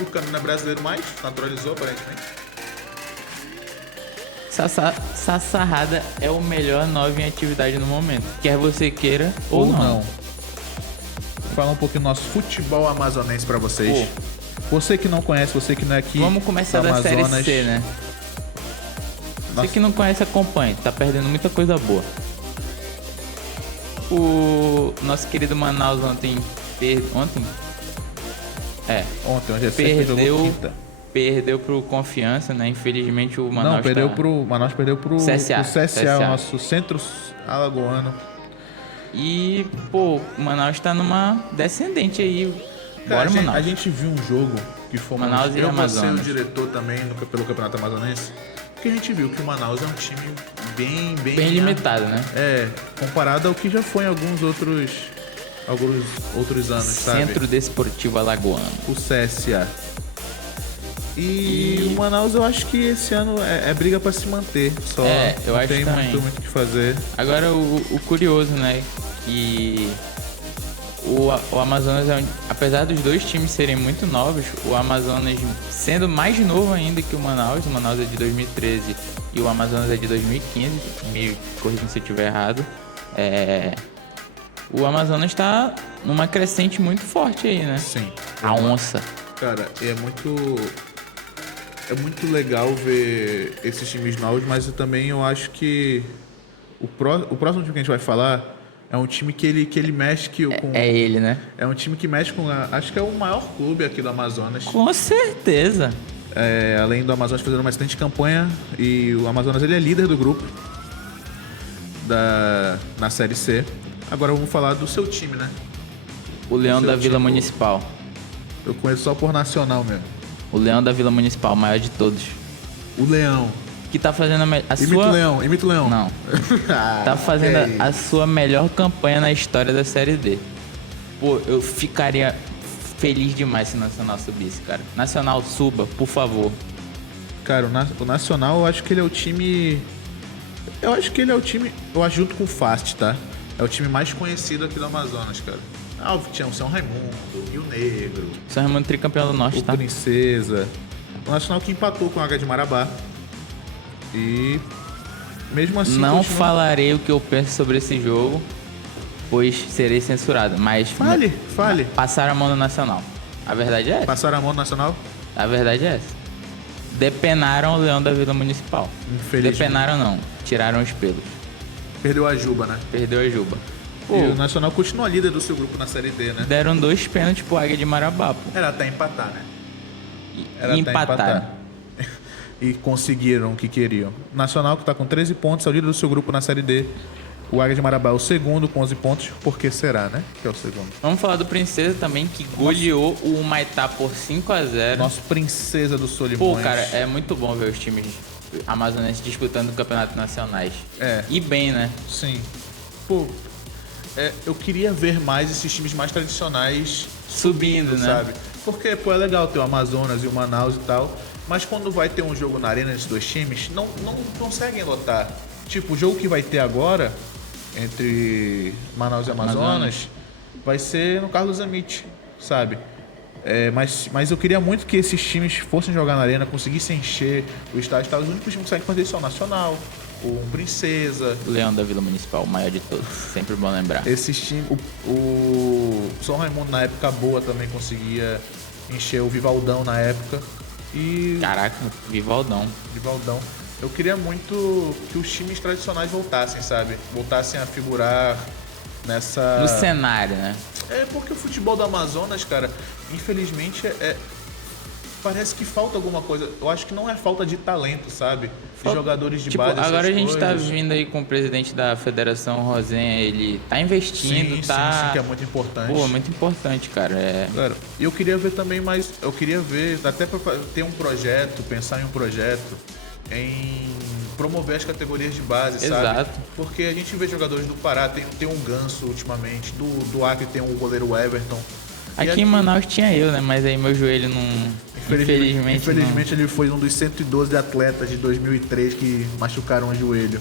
O Cano não é brasileiro mais. Naturalizou, aparentemente. Sassarrada é o melhor 9 em atividade no momento. Quer você queira ou não. Vou falar um pouquinho do nosso futebol amazonense pra vocês. Você que não conhece, você que não é aqui. Vamos começar da Série C, né? Você que não conhece, acompanhe. Tá perdendo muita coisa boa. O nosso querido Manaus ontem, hoje é sexta, jogou quinta. Perdeu pro Confiança, né? Infelizmente o Manaus Manaus perdeu pro CSA, o nosso centro alagoano. E, o Manaus tá numa descendente aí. Cara, a gente viu um jogo que foi Manaus e Amazonas. Eu vou ser o diretor também pelo Campeonato Amazonense. Porque a gente viu que o Manaus é um time bem limitado, né? Comparado ao que já foi em alguns outros anos, sabe? Centro Desportivo Alagoano. O CSA. E o Manaus, eu acho que esse ano é briga pra se manter. Só eu não acho tem também. muito o que fazer. Agora, o curioso, né? Que o Amazonas, apesar dos dois times serem muito novos, o Amazonas sendo mais novo ainda que o Manaus é de 2013 e o Amazonas é de 2015, me corrija se eu estiver errado, o Amazonas está numa crescente muito forte aí, né? Sim. A onça. Cara, é muito legal ver esses times novos, mas eu acho que o próximo time que a gente vai falar é um time que ele mexe com... É ele, né? É um time que mexe com... Acho que é o maior clube aqui do Amazonas. Com certeza. Além do Amazonas fazendo uma excelente campanha, e o Amazonas ele é líder do grupo na Série C. Agora vamos falar do seu time, né? O Leão da Vila Municipal. Eu conheço só por Nacional mesmo. O Leão da Vila Municipal, o maior de todos. O Leão. Que tá fazendo Imita o Leão. Não. Tá fazendo a sua melhor campanha na história da Série D. Pô, eu ficaria feliz demais se o Nacional subisse, cara. Nacional, suba, por favor. Cara, o Nacional, eu acho que ele é o time... Eu acho junto com o Fast, tá? É o time mais conhecido aqui do Amazonas, cara. Tinha o São Raimundo, Rio Negro. São Raimundo tricampeão do Norte, tá? Princesa. O Nacional que empatou com o H de Marabá. E mesmo assim... Não falarei o que eu penso sobre esse jogo, pois serei censurado. Mas... Fale. Passaram a mão no Nacional. A verdade é essa. Passaram a mão no Nacional? A verdade é essa. Depenaram o Leão da Vila Municipal. Infelizmente. Depenaram não. Tiraram os pelos. Perdeu a Juba, né? Perdeu a Juba. E o Nacional continua líder do seu grupo na Série D, né? Deram 2 pênaltis pro Águia de Marabá, pô. Era até empatar, né? Empataram. E conseguiram o que queriam. O Nacional, que tá com 13 pontos, é o líder do seu grupo na Série D. O Águia de Marabá é o segundo com 11 pontos. Por que será, né? Que é o segundo. Vamos falar do Princesa também, que goleou o Humaitá por 5-0. Nosso Princesa do Solimões. Pô, cara, é muito bom ver os times amazonenses disputando campeonatos nacionais. E bem, né? Sim. Pô, eu queria ver mais esses times mais tradicionais subindo, né? Sabe? Porque, é legal ter o Amazonas e o Manaus e tal, mas quando vai ter um jogo na arena desses dois times, não conseguem lotar. Tipo, o jogo que vai ter agora, entre Manaus e Amazonas, vai ser no Carlos Amit, sabe? Mas eu queria muito que esses times fossem jogar na arena, conseguissem encher o estádio. Os únicos times que conseguem fazer isso é o Nacional, o Princesa. O Leão da Vila Municipal, o maior de todos. Sempre bom lembrar. Esses times. O São Raimundo, na época boa, também conseguia encher o Vivaldão na época. Caraca, Vivaldão. Eu queria muito que os times tradicionais voltassem, sabe? Voltassem a figurar nessa... No cenário, né? Porque o futebol do Amazonas, cara, infelizmente parece que falta alguma coisa. Eu acho que não é falta de talento, sabe? De jogadores de base, agora a gente coisas. tá vindo aí com o presidente da Federação, Rosenha, ele tá investindo, sim, que é muito importante. Pô, muito importante, cara. Claro. E eu queria ver também mais... Eu queria ver, até pra ter um projeto, pensar em um projeto em promover as categorias de base, Exato. sabe? Porque a gente vê jogadores do Pará, tem um Ganso ultimamente, do Acre tem um goleiro Everton. Aqui em Manaus tinha eu, né? Mas aí meu joelho não... Infelizmente ele foi um dos 112 atletas de 2003 que machucaram o joelho.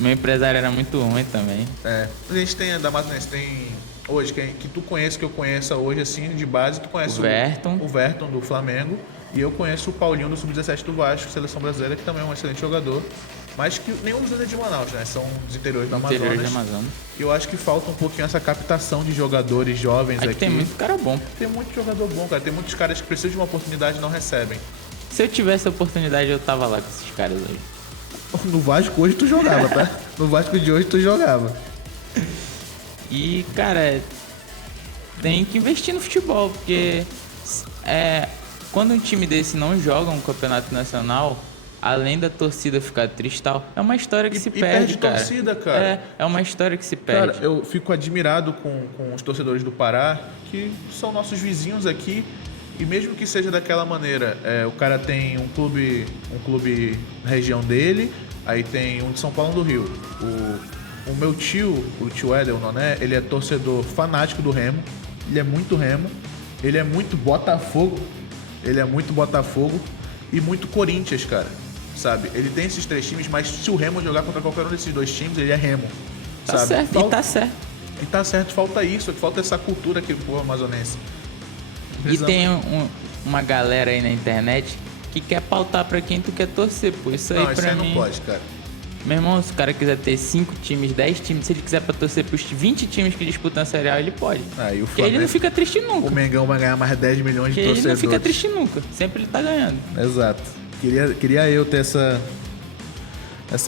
Meu empresário era muito ruim também. A gente tem, da Matanense, tem hoje, que tu conhece, que eu conheça hoje, assim, de base, tu conhece o Verton do Flamengo, e eu conheço o Paulinho do Sub-17 do Vasco, seleção brasileira, que também é um excelente jogador, mas que nenhum dos dois é de Manaus, né? São dos interiores do Amazonas. E eu acho que falta um pouquinho essa captação de jogadores jovens aqui. Tem muito cara bom. Tem muito jogador bom, cara. Tem muitos caras que precisam de uma oportunidade e não recebem. Se eu tivesse a oportunidade, eu tava lá com esses caras hoje. No Vasco hoje tu jogava, tá? No Vasco de hoje tu jogava. E, cara, tem que investir no futebol, porque quando um time desse não joga um campeonato nacional, além da torcida ficar triste e tal, é uma história que se perde, cara. Torcida, cara. É uma história que se perde. Cara, eu fico admirado com os torcedores do Pará, que são nossos vizinhos aqui, e mesmo que seja daquela maneira, o cara tem um clube na região dele, aí tem um de São Paulo, um do Rio. O meu tio, o tio Éder, o Noné, ele é torcedor fanático do Remo, ele é muito Remo, ele é muito Botafogo e muito Corinthians, cara, sabe? Ele tem esses 3 times, mas se o Remo jogar contra qualquer um desses 2 times, ele é Remo, tá sabe? Certo, e tá certo. E tá certo, falta isso, falta essa cultura aqui pro povo amazonense. E tem uma galera aí na internet que quer pautar pra quem tu quer torcer, pô. Isso aí pra mim... não pode, cara. Meu irmão, se o cara quiser ter 5 times, 10 times, se ele quiser pra torcer pros 20 times que disputam a Série A, ele pode. E o Porque ele não fica triste nunca. O Mengão vai ganhar mais 10 milhões de torcedores. Ele não fica triste nunca. Sempre ele tá ganhando. Exato. Queria eu ter essa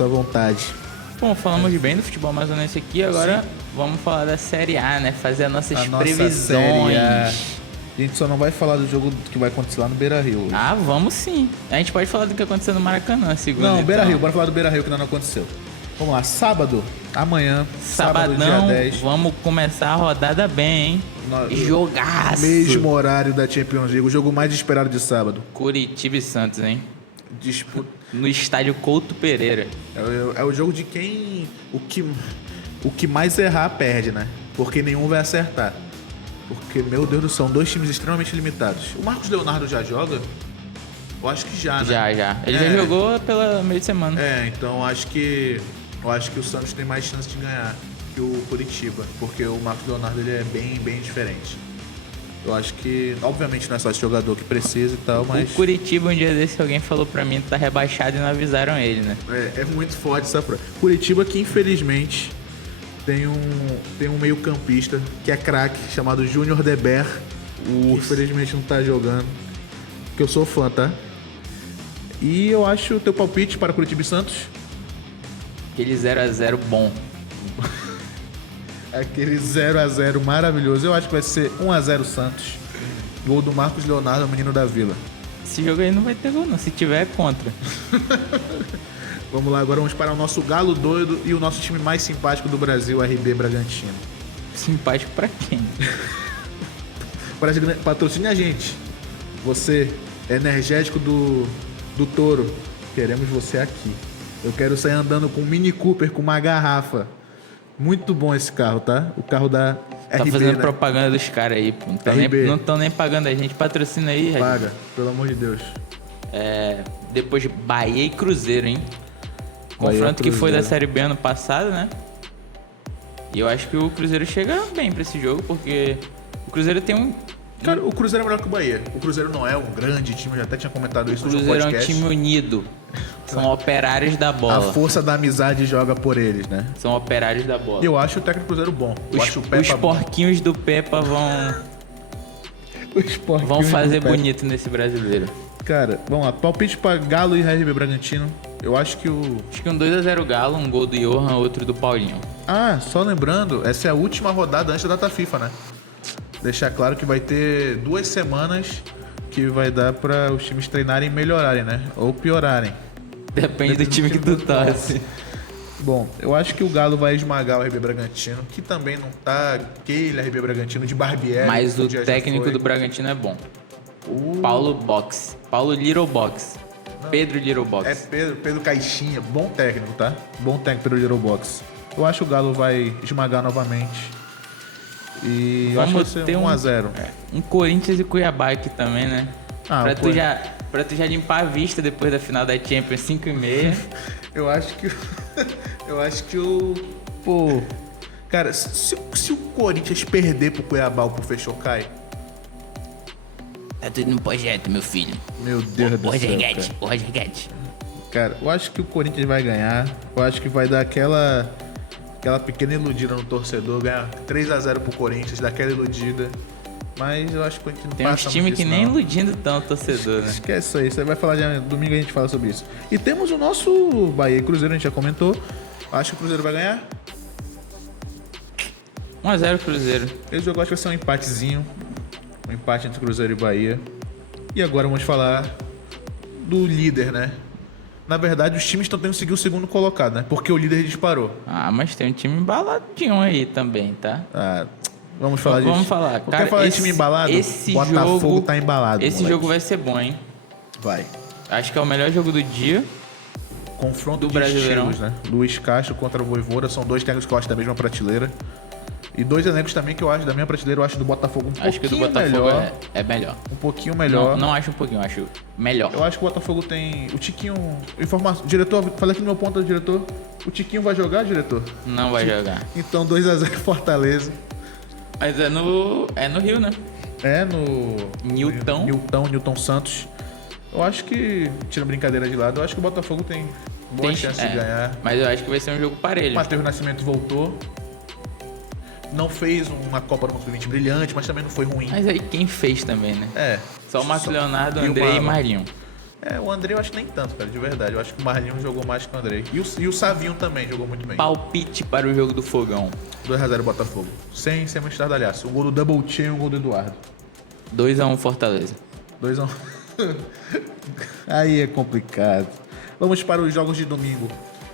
vontade. Bom, falamos bem do futebol amazonense aqui, agora vamos falar da Série A, né? Fazer as nossas previsões. A gente só não vai falar do jogo que vai acontecer lá no Beira-Rio. Vamos sim. A gente pode falar do que aconteceu no Maracanã, segunda. Não, Beira-Rio, bora falar do Beira-Rio que ainda não aconteceu. Vamos lá, sábado, amanhã, Sabadão, dia 10. Vamos começar a rodada bem, hein? Jogaço! Mesmo horário da Champions League, o jogo mais esperado de sábado. Curitiba e Santos, hein? Disputa. No estádio Couto Pereira. É o jogo de quem... O que mais errar, perde, né? Porque nenhum vai acertar. Porque, meu Deus do céu, são 2 times extremamente limitados. O Marcos Leonardo já joga? Eu acho que já, né? Já. Ele já jogou pela meio de semana. Então eu acho que o Santos tem mais chance de ganhar que o Curitiba. Porque o Marcos Leonardo ele é bem diferente. Eu acho que, obviamente, não é só esse jogador que precisa e tal, mas... O Curitiba, um dia desse, alguém falou pra mim que tá rebaixado e não avisaram ele, né? É muito forte essa prova. Curitiba que, infelizmente, tem um meio-campista que é craque, chamado Júnior Deber. Que, infelizmente, não tá jogando. Que eu sou fã, tá? E eu acho o teu palpite para Curitiba e Santos? Aquele 0x0 bom. Aquele 0x0 maravilhoso. Eu acho que vai ser 1x0 Santos. Gol do Marcos Leonardo, o menino da Vila. Esse jogo aí não vai ter gol, não. Se tiver, é contra. Vamos lá, agora vamos para o nosso galo doido e o nosso time mais simpático do Brasil, RB Bragantino. Simpático pra quem? Patrocine a gente. Você, energético do Toro. Queremos você aqui. Eu quero sair andando com um Mini Cooper com uma garrafa. Muito bom esse carro, tá? O carro da RB. Tá fazendo né? propaganda dos caras aí, pô. Não estão nem pagando a gente. Patrocina aí, Paga, pelo amor de Deus. Depois de Bahia e Cruzeiro, hein? Confronto que foi da Série B ano passado, né? E eu acho que o Cruzeiro chega bem pra esse jogo, porque o Cruzeiro tem um... Cara, o Cruzeiro é melhor que o Bahia. O Cruzeiro não é um grande time, eu já até tinha comentado isso no podcast. O Cruzeiro é um time unido. São operários da bola. A força da amizade joga por eles, né? São operários da bola. Eu acho o técnico do Cruzeiro bom. Os porquinhos do Pepa vão fazer bonito nesse brasileiro. Cara, vamos lá. Palpite pra Galo e RB Bragantino. Eu acho que Acho que um 2x0 Galo, um gol do Johan, outro do Paulinho. Só lembrando, essa é a última rodada antes da data FIFA, né? Deixar claro que vai ter 2 semanas que vai dar para os times treinarem e melhorarem, né? Ou piorarem. Depende do time que tu torce. Bom, eu acho que o Galo vai esmagar o RB Bragantino, que também não tá aquele RB Bragantino de Barbieri. Mas o técnico do Bragantino é bom. Paulo Little Box. Pedro Littlebox. É Pedro Caixinha, bom técnico, tá? Bom técnico Pedro Littlebox. Eu acho que o Galo vai esmagar novamente. E eu acho que vai ser 1-0. Um Corinthians e Cuiabá aqui também, né? Pra tu já limpar a vista depois da final da Champions 5h30. Eu acho que o... Pô... Cara, se o Corinthians perder pro Cuiabá ou pro Fechou cai... Tá tudo no projeto, meu filho. Meu Deus do céu, O Roger Guedes. Cara, eu acho que o Corinthians vai ganhar. Eu acho que vai dar aquela pequena iludida no torcedor. Ganhar 3-0 pro Corinthians, daquela iludida. Mas eu acho que o Corinthians não tem uns times que nem iludindo tão o torcedor, né? Esquece isso aí. Você vai falar domingo, a gente fala sobre isso. E temos o nosso Bahia e Cruzeiro, a gente já comentou. Acho que o Cruzeiro vai ganhar. 1-0 Cruzeiro. Esse jogo eu acho que vai ser um empatezinho. Um empate entre Cruzeiro e Bahia. E agora vamos falar do líder, né? Na verdade, os times estão tendo que seguir o segundo colocado, né? Porque o líder disparou. Mas tem um time embaladinho aí também, tá? Vamos falar disso. Vamos falar. Cara, quer falar de time embalado? Botafogo tá embalado. Esse jogo vai ser bom, hein? Vai. Acho que é o melhor jogo do dia. Confronto do Brasileirão, né? Luiz Castro contra o Vojvoda. São dois técnicos que eu acho da mesma prateleira. E dois elencos também que eu acho da minha prateleira. Eu acho do Botafogo um pouquinho melhor. Acho que o do Botafogo é melhor. Um pouquinho melhor. Não acho um pouquinho, acho melhor. Eu acho que o Botafogo tem... O Tiquinho... Informação. Diretor, falei aqui no meu ponto, diretor. O Tiquinho vai jogar, diretor? Não vai jogar. Então 2-0 Fortaleza. Mas é no Rio, né? É no... Newton Santos. Eu acho que, tirando brincadeira de lado, eu acho que o Botafogo tem boa chance de ganhar. Mas eu acho que vai ser um jogo parelho. O Matheus Nascimento voltou. Não fez uma Copa do Mundo brilhante, mas também não foi ruim. Mas aí quem fez também, né? Só o Marcos Leonardo, Andrei e Marinho. O Andrei eu acho que nem tanto, cara, de verdade. Eu acho que o Marlinho jogou mais que o Andrei. E o Savinho também jogou muito bem. Palpite para o jogo do Fogão. 2-0 Botafogo. Sem ser muito estardalhaço. O gol do Double Chain e o gol do Eduardo. 2-1 Fortaleza. 2-1. Aí é complicado. Vamos para os jogos de domingo.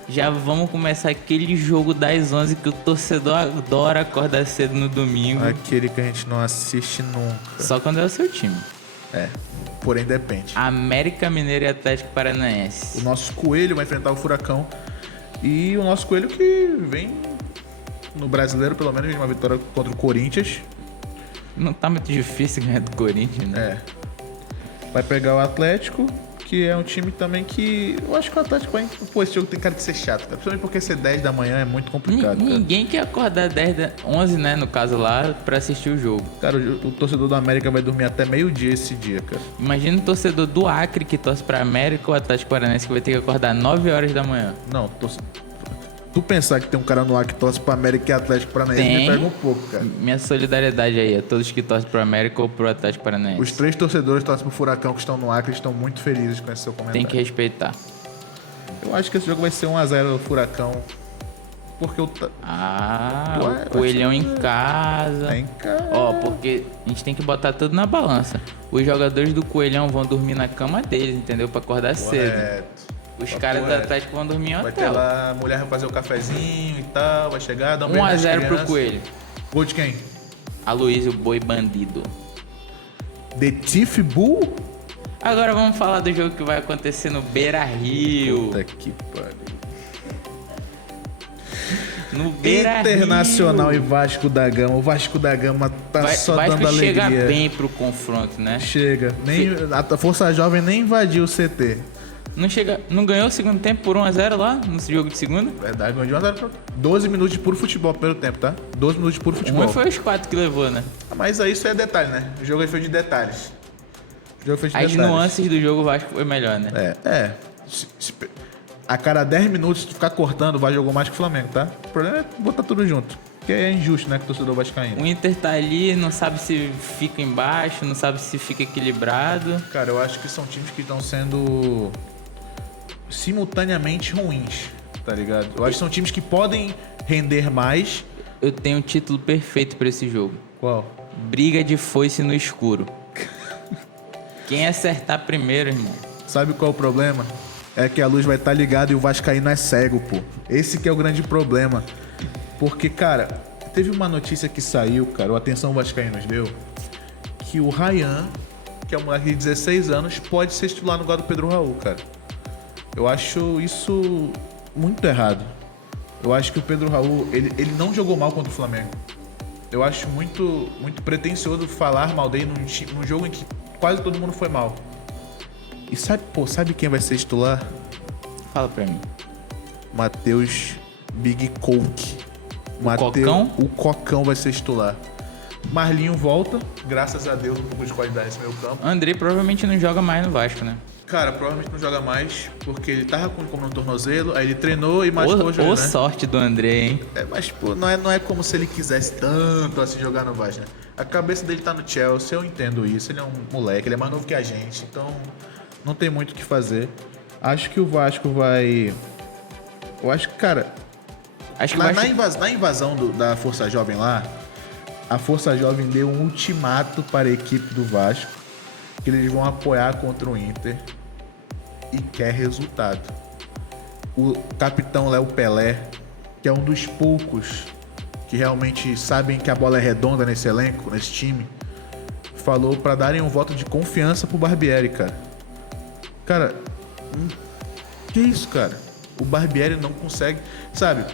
Já vamos começar aquele jogo das 11 que o torcedor adora acordar cedo no domingo. Aquele que a gente não assiste nunca. Só quando é o seu time. Porém depende. América Mineiro e Atlético Paranaense. O nosso Coelho vai enfrentar o Furacão. E o nosso Coelho que vem no Brasileiro, pelo menos, uma vitória contra o Corinthians. Não tá muito difícil ganhar do Corinthians, né? Vai pegar o Atlético, que é um time também que... Eu acho que o Atlético vai... Pô, esse jogo tem cara de ser chato, cara. Principalmente porque ser 10 da manhã é muito complicado, Ninguém quer acordar 11, né, no caso lá, pra assistir o jogo. Cara, o torcedor do América vai dormir até meio-dia esse dia, cara. Imagina o torcedor do Acre que torce pra América ou Atlético Paranaense que vai ter que acordar 9 horas da manhã. Não, tu pensar que tem um cara no ar que torce pra América e Atlético Paranaense me pega um pouco, cara. Minha solidariedade aí a todos que torcem pro América ou pro Atlético Paranaense. Os 3 torcedores que torcem pro Furacão que estão no Acre estão muito felizes com esse seu comentário. Tem que respeitar. Eu acho que esse jogo vai ser 1-0 no Furacão. Porque o Coelhão em casa. É em casa. Porque a gente tem que botar tudo na balança. Os jogadores do Coelhão vão dormir na cama deles, entendeu? Pra acordar cedo. Os caras do Atlético vão dormir em hotel. Vai ter lá, a mulher vai fazer o cafezinho e tal, vai chegar, dar um 1-0 pro Coelho. Gol de quem? Aloysio Boi Bandido. The Tiff Bull? Agora vamos falar do jogo que vai acontecer no Beira-Rio. Puta que pariu. No Beira-Rio. Internacional e Vasco da Gama. O Vasco da Gama tá só dando alegria. Chega bem pro confronto, né? Chega. A Força Jovem nem invadiu o CT. Não ganhou o segundo tempo por 1-0 lá no jogo de segunda? Verdade, ganhou de 1-0. 12 minutos de puro futebol pelo tempo, tá? 12 minutos de puro futebol. Foi os 4 que levou, né? Mas aí isso é detalhe, né? O jogo aí foi de detalhes. As nuances do jogo o Vasco foi melhor, né? A cada 10 minutos, se tu ficar cortando, o Vasco jogou mais que o Flamengo, tá? O problema é botar tudo junto. Porque é injusto, né? Que o torcedor vascaíno. O Inter tá ali, não sabe se fica embaixo, não sabe se fica equilibrado. Cara, eu acho que são times que estão sendo simultaneamente ruins, tá ligado? Eu acho que são times que podem render mais. Eu tenho um título perfeito pra esse jogo. Qual? Briga de foice no escuro. Quem acertar primeiro, irmão? Sabe qual é o problema? É que a luz vai estar ligada e o vascaíno é cego, pô. Esse que é o grande problema. Porque, cara, teve uma notícia que saiu, cara, o Atenção Vascaínos deu, que o Ryan, que é um moleque de 16 anos, pode ser titular no lugar do Pedro Raul, cara. Eu acho isso muito errado. Eu acho que o Pedro Raul, ele não jogou mal contra o Flamengo. Eu acho muito pretensioso falar mal dele num jogo em que quase todo mundo foi mal. E sabe quem vai ser titular? Fala pra mim. Matheus Big Coke. Cocão? O Cocão vai ser titular. Marlinho volta, graças a Deus, um pouco de qualidade nesse meio campo. André provavelmente não joga mais no Vasco, né? Cara, provavelmente não joga mais, porque ele tava com no tornozelo, aí ele treinou e machucou já, né? Sorte do André, hein? Mas, pô, não é como se ele quisesse tanto assim jogar no Vasco, né? A cabeça dele tá no Chelsea, eu entendo isso, ele é um moleque, ele é mais novo que a gente, então não tem muito o que fazer. Acho que o Vasco vai... Eu acho que, cara... Na invasão da Força Jovem lá, a Força Jovem deu um ultimato para a equipe do Vasco que eles vão apoiar contra o Inter e quer resultado. O capitão Léo Pelé, que é um dos poucos que realmente sabem que a bola é redonda nesse elenco, nesse time, falou para darem um voto de confiança pro Barbieri, cara. Cara, que isso, cara? O Barbieri não consegue, sabe?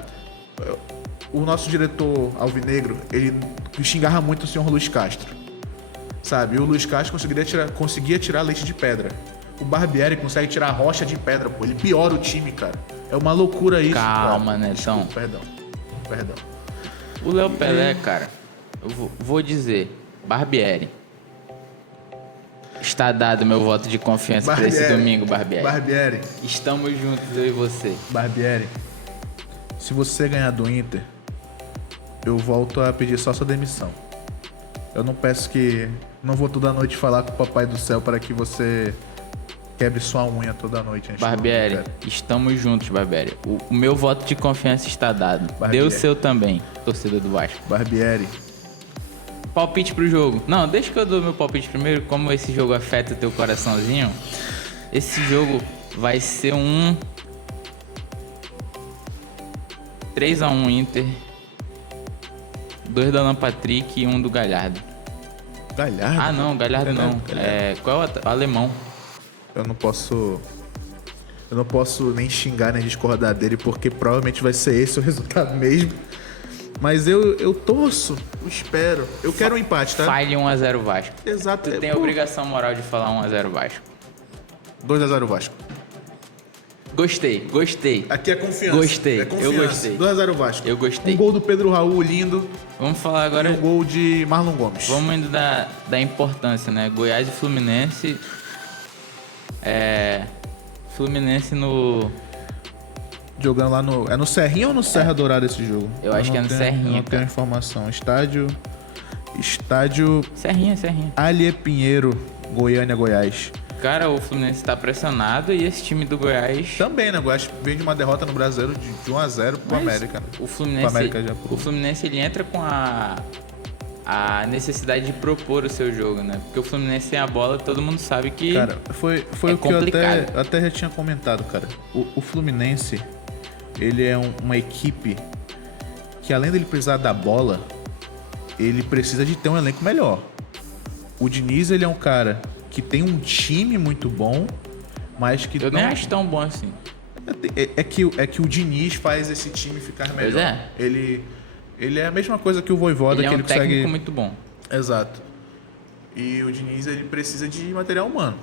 O nosso diretor alvinegro, ele xingava muito o senhor Luiz Castro, sabe? O Luiz Castro conseguia tirar leite de pedra. O Barbieri consegue tirar rocha de pedra, pô. Ele piora o time, cara. É uma loucura isso. Calma, né, então. Perdão. O Léo Pelé, cara, eu vou dizer, Barbieri. Está dado meu voto de confiança para esse domingo, Barbieri. Barbieri. Estamos juntos, eu e você. Barbieri, se você ganhar do Inter, eu volto a pedir só sua demissão. Eu não peço que... Não vou toda noite falar com o Papai do Céu para que você quebre sua unha toda noite. Barbieri, estamos juntos, Barbieri. O meu voto de confiança está dado. Barbieri. Dê o seu também, torcedor do Vasco. Barbieri. Palpite pro jogo. Não, deixa que eu dou meu palpite primeiro. Como esse jogo afeta teu coraçãozinho, esse jogo vai ser um 3-1 Inter, 2 do Alan Patrick e 1 do Galhardo. Galhardo? Ah, não, Galhardo não. Qual é o alemão? Eu não posso nem xingar nem discordar dele, porque provavelmente vai ser esse o resultado mesmo. Mas eu torço, eu espero. Eu quero um empate, tá? Fale 1x0 Vasco. Exato. Tu tem a obrigação moral de falar 1x0 Vasco. 2x0 Vasco. Gostei. Aqui é confiança. Gostei. É confiança. Eu gostei. 2x0 Vasco. Eu gostei. Um gol do Pedro Raul, lindo. Vamos falar agora... E um gol de Marlon Gomes. Vamos indo da importância, né? Goiás e Fluminense. Fluminense no... Jogando lá no... É no Serrinha ou no Serra Dourada esse jogo? Eu acho que é no Serrinha, não tenho informação. Estádio... Serrinha. Alie Pinheiro, Goiânia, Goiás. Cara, o Fluminense tá pressionado e esse time do Goiás... Também, né? O Goiás vem de uma derrota no Brasileiro de 1x0 pro América. Né? O Fluminense ele entra com a necessidade de propor o seu jogo, né? Porque o Fluminense tem a bola, todo mundo sabe que... Cara, foi o que eu até já tinha comentado, cara. O Fluminense, ele é uma equipe que, além dele precisar da bola, ele precisa de ter um elenco melhor. O Diniz, ele é um cara que tem um time muito bom, mas que eu nem acho tão bom assim. É que o Diniz faz esse time ficar melhor. Pois é. Ele é a mesma coisa que o Vojvoda, que ele consegue... técnico muito bom. Exato. E o Diniz, ele precisa de material humano.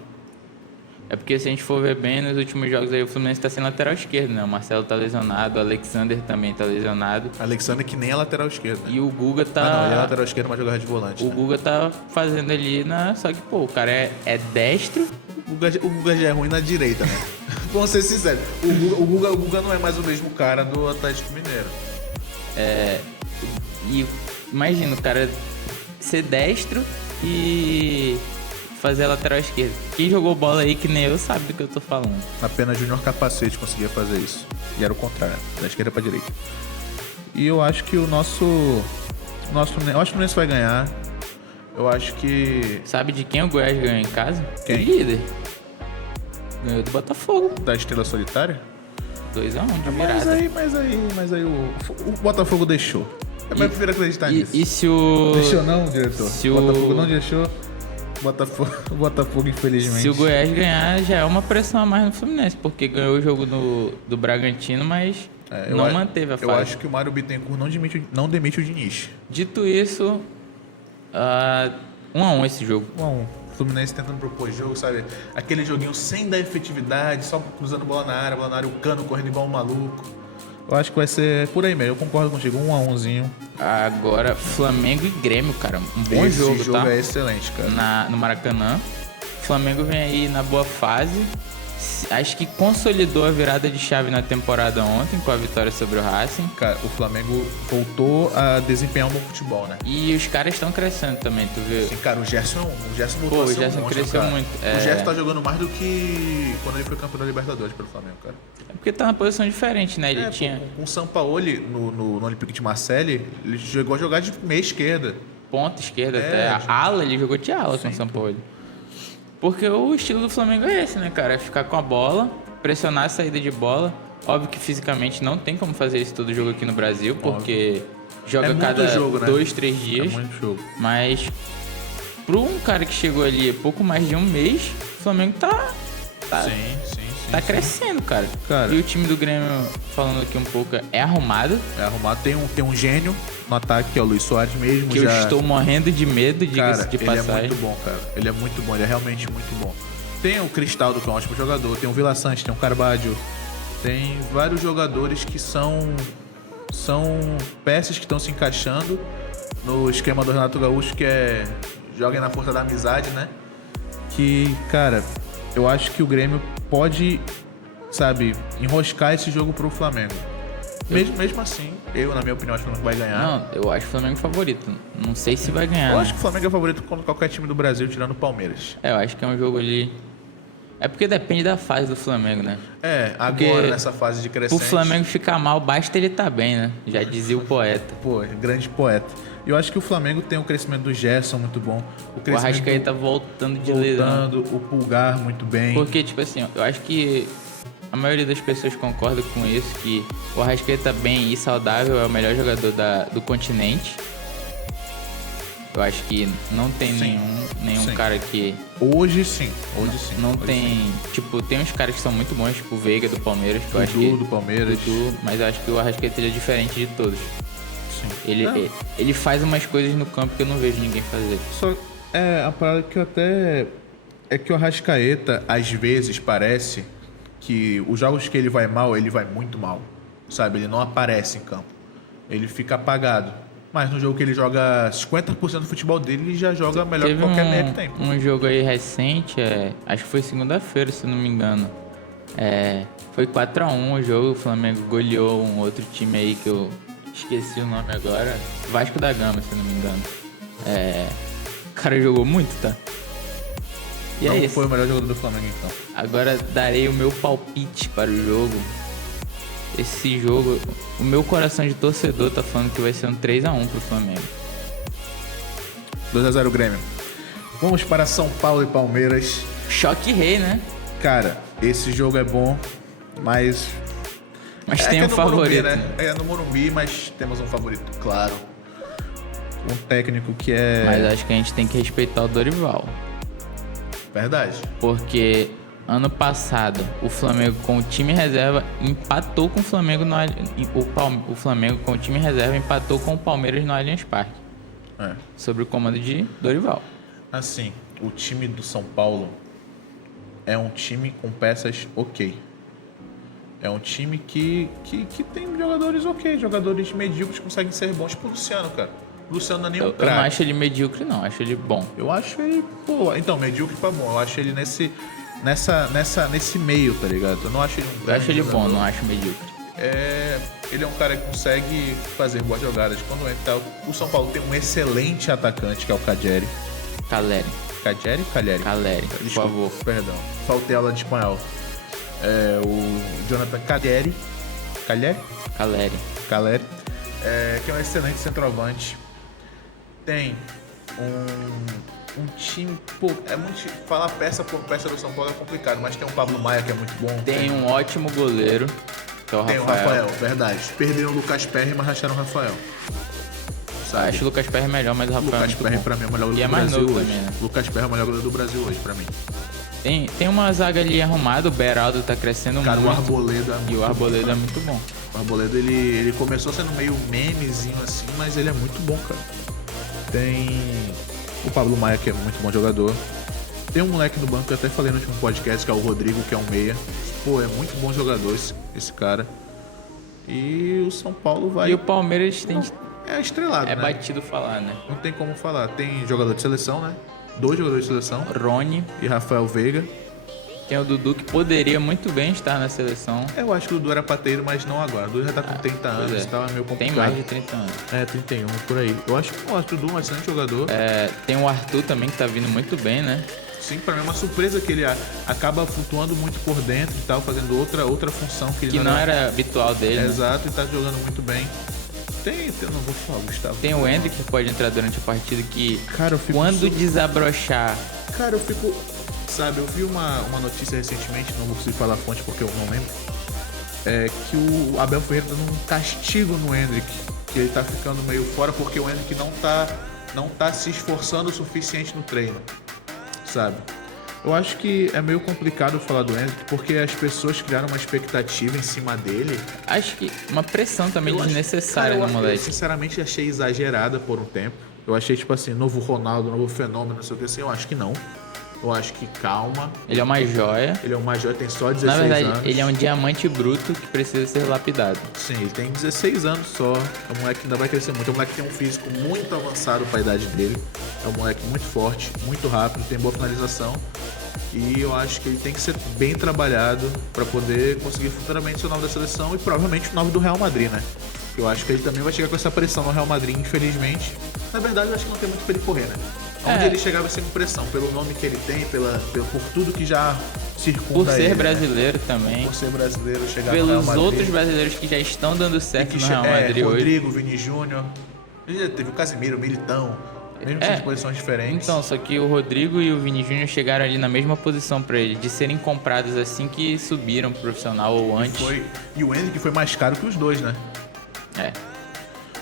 É porque se a gente for ver bem, nos últimos jogos aí o Fluminense tá sem lateral esquerdo, né? O Marcelo tá lesionado, o Alexander também tá lesionado. Alexander que nem é lateral esquerdo. E o Guga tá... Ah, não, ele é lateral esquerdo, mas joga de volante. O Guga tá fazendo ali Só que, pô, o cara é destro. O Guga já é ruim na direita, né? Vamos ser sinceros. O Guga não é mais o mesmo cara do Atlético Mineiro. E imagina o cara ser destro e fazer a lateral esquerda. Quem jogou bola aí que nem eu sabe do que eu tô falando. Apenas Júnior Capacete conseguia fazer isso. E era o contrário, da esquerda pra direita. E eu acho que eu acho que o Fluminense vai ganhar. Eu acho que... Sabe de quem o Goiás ganhou em casa? Quem? O líder. Ganhou do Botafogo. Da Estrela Solitária? 2x1 de virada. Mas aí o Botafogo deixou. Mas eu prefiro acreditar nisso. E se o... Deixou não, diretor? Se o Botafogo não deixou. Botafogo, infelizmente. Se o Goiás ganhar, já é uma pressão a mais no Fluminense, porque ganhou o jogo do Bragantino, mas não manteve a fase. Eu acho que o Mário Bittencourt não demite o Diniz. Dito isso, 1-1 esse jogo. 1-1. Fluminense tentando propor jogo, sabe? Aquele joguinho sem dar efetividade, só cruzando bola na área, o Cano correndo igual um maluco. Eu acho que vai ser por aí mesmo, eu concordo contigo, 1-1zinho. Agora, Flamengo e Grêmio, cara, um bom jogo, tá? Esse jogo é excelente, cara. No Maracanã. O Flamengo vem aí na boa fase. Acho que consolidou a virada de chave na temporada ontem com a vitória sobre o Racing. Cara, o Flamengo voltou a desempenhar um bom futebol, né? E os caras estão crescendo também, tu vê? Sim, cara, o Gerson voltou a ser o Gerson cresceu muito. O Gerson tá jogando mais do que quando ele foi campeão da Libertadores pelo Flamengo, cara. É porque tá na posição diferente, né? Ele tinha... Com o Sampaoli no Olympique de Marseille, ele chegou a jogar de meia esquerda. Ponta esquerda até. A ala, ele jogou de ala com o Sampaoli. Porque o estilo do Flamengo é esse, né, cara? É ficar com a bola, pressionar a saída de bola. Óbvio que fisicamente não tem como fazer isso todo jogo aqui no Brasil, porque joga cada 2, 3 dias. É muito jogo. Mas pro um cara que chegou ali pouco mais de um mês, o Flamengo tá crescendo, cara. E o time do Grêmio, falando aqui um pouco, é arrumado. É arrumado. Tem um gênio no ataque, que é o Luiz Soares mesmo. Que eu estou morrendo de medo, diga-se de passagem. Ele é muito bom, cara. Ele é muito bom, ele é realmente muito bom. Tem o Cristaldo, que é um ótimo jogador. Tem o Vila Sante, tem o Carvalho. Tem vários jogadores que são peças que estão se encaixando no esquema do Renato Gaúcho, que é joguem na força da amizade, né? Que, cara, eu acho que o Grêmio pode, sabe, enroscar esse jogo pro Flamengo. Mesmo assim, na minha opinião, acho que o Flamengo vai ganhar. Não, eu acho o Flamengo favorito. Não sei se vai ganhar. Eu acho que o Flamengo é favorito contra qualquer time do Brasil, tirando o Palmeiras. Eu acho que é um jogo ali... É porque depende da fase do Flamengo, né? Agora nessa fase de crescente... Pro Flamengo ficar mal, basta ele tá bem, né? Já dizia o poeta. Pô, grande poeta. Eu acho que o Flamengo tem o crescimento do Gerson muito bom. O Arrascaeta tá voltando de lesão. O Pulgar muito bem. Porque, tipo assim, eu acho que a maioria das pessoas concorda com isso, que o Arrascaeta bem e saudável é o melhor jogador do continente. Eu acho que não tem nenhum cara que... Hoje sim. Não tem... Tipo, tem uns caras que são muito bons, tipo o Veiga do Palmeiras, que eu acho que... do Palmeiras. Mas eu acho que o Arrascaeta é diferente de todos. Sim. Ele faz umas coisas no campo que eu não vejo ninguém fazer. Só a parada que eu até... É que o Arrascaeta, às vezes, parece que os jogos que ele vai mal, ele vai muito mal. Sabe? Ele não aparece em campo. Ele fica apagado. Mas no jogo que ele joga 50% do futebol dele, ele já joga melhor que qualquer meia que tem. Um jogo aí recente, acho que foi segunda-feira, se não me engano. Foi 4-1 o jogo, o Flamengo goleou um outro time aí que eu esqueci o nome agora. Vasco da Gama, se não me engano. O cara jogou muito, tá? E não foi o melhor jogador do Flamengo, então. Agora darei o meu palpite para o jogo. Esse jogo, o meu coração de torcedor tá falando que vai ser um 3-1 pro Flamengo. 2-0 Grêmio. Vamos para São Paulo e Palmeiras. Choque rei, né? Cara, esse jogo é bom, mas tem um favorito. Morumbi, né? É no Morumbi, mas temos um favorito, claro. Um técnico que é... Mas acho que a gente tem que respeitar o Dorival. Verdade. Porque... Ano passado, o Flamengo com o time reserva empatou com o Flamengo no o Flamengo com o time reserva empatou com o Palmeiras no Allianz Parque. Sobre o comando de Dorival. Assim, o time do São Paulo é um time com peças ok. É um time que tem jogadores ok, jogadores medíocres que conseguem ser bons, tipo o Luciano, cara. O Luciano não é nenhum craque. Eu não acho ele medíocre, não. Acho ele bom. Eu acho ele, então, medíocre pra bom. Eu acho ele nesse meio, tá ligado? Eu não acho ele um grande Eu acho ele jogador. bom, não acho medíocre. Ele é um cara que consegue fazer boas jogadas. Quando entra, o São Paulo tem um excelente atacante, que é o Caleri. Caleri, Desculpa, por favor. Perdão. Faltei aula de espanhol. O Jonathan Caleri. Caleri. Que é um excelente centroavante. Tem um time... Pô, falar peça por peça do São Paulo é complicado, mas tem um Pablo Maia que é muito bom. Tem um ótimo goleiro, que é o Rafael. Tem o Rafael, verdade. Perderam o Lucas Perry, mas acharam o Rafael. sabe? Acho o Lucas Perry melhor, mas o Rafael Lucas é muito Perry bom. pra mim é o melhor goleiro E é do mais Brasil novo hoje. também, né? Lucas Perry é o melhor goleiro do Brasil hoje, pra mim. Tem uma zaga ali arrumada, o Beraldo tá crescendo Cara, muito. o Arboleda é muito E o Arboleda bom, é muito bom. O Arboleda, ele começou sendo meio memezinho assim, mas ele é muito bom, cara. Tem o Pablo Maia, que é muito bom jogador. Tem um moleque no banco que eu até falei no último podcast, que é o Rodrigo, que é um meia. Pô, é muito bom jogador esse cara. E o São Paulo vai... E o Palmeiras tem... É estrelado, É né? batido falar, né? Não tem como falar. Tem jogador de seleção, né? 2 jogadores de seleção. Rony, E Rafael Veiga. tem o Dudu, que poderia muito bem estar na seleção. Eu acho que o Dudu era pra ter ido, mas não agora. O Dudu já tá com 30 anos, Pois é. tava meio complicado. Tem mais de 30 anos. É, 31, por aí. Eu acho que o Dudu é um excelente jogador. Tem o Arthur também, que tá vindo muito bem, né? Sim, pra mim é uma surpresa que ele acaba flutuando muito por dentro e tal, fazendo outra função que ele Que não era habitual dele, né? Exato, e tá jogando muito bem. Eu não vou falar, Gustavo. Tem o Hendrick, que pode entrar durante a partida, que Cara, eu fico quando desabrochar... Cara, eu fico... Sabe, eu vi uma notícia recentemente, não vou conseguir falar a fonte porque eu não lembro, que o Abel Ferreira tá dando um castigo no Hendrick, que ele tá ficando meio fora porque o Hendrick não tá se esforçando o suficiente no treino, sabe? Eu acho que é meio complicado falar do Hendrick porque as pessoas criaram uma expectativa em cima dele. Acho que uma pressão também Eu desnecessária acho- no eu moleque. sinceramente achei exagerada por um tempo. Eu achei tipo assim, novo Ronaldo, novo fenômeno, não sei o que assim. Eu acho que não. Eu acho que calma. Ele é uma joia. Ele é um major, tem só 16 Na verdade, anos. ele é um diamante bruto que precisa ser lapidado. Sim, ele tem 16 anos só. É um moleque que ainda vai crescer muito. É um moleque que tem um físico muito avançado para a idade dele. É um moleque muito forte, muito rápido, tem boa finalização. E eu acho que ele tem que ser bem trabalhado para poder conseguir futuramente ser o nome da seleção e provavelmente o nome do Real Madrid, né? Eu acho que ele também vai chegar com essa pressão no Real Madrid, infelizmente. Na verdade, eu acho que não tem muito pra ele correr, né? Onde ele chegar vai ser com pressão, pelo nome que ele tem, por tudo que já circunda Por ser ele, brasileiro né? também. Por ser brasileiro, chegar no Real Pelos Madrid. outros brasileiros que já estão dando E certo que no Real Madrid hoje. Rodrigo, Vini Júnior. Ele já teve o Casemiro, o Militão. Mesmo que de posições diferentes. Então, só que o Rodrigo e o Vini Júnior chegaram ali na mesma posição pra ele, de serem comprados assim que subiram pro profissional ou antes. E o Hendrick foi mais caro que os dois, né? É.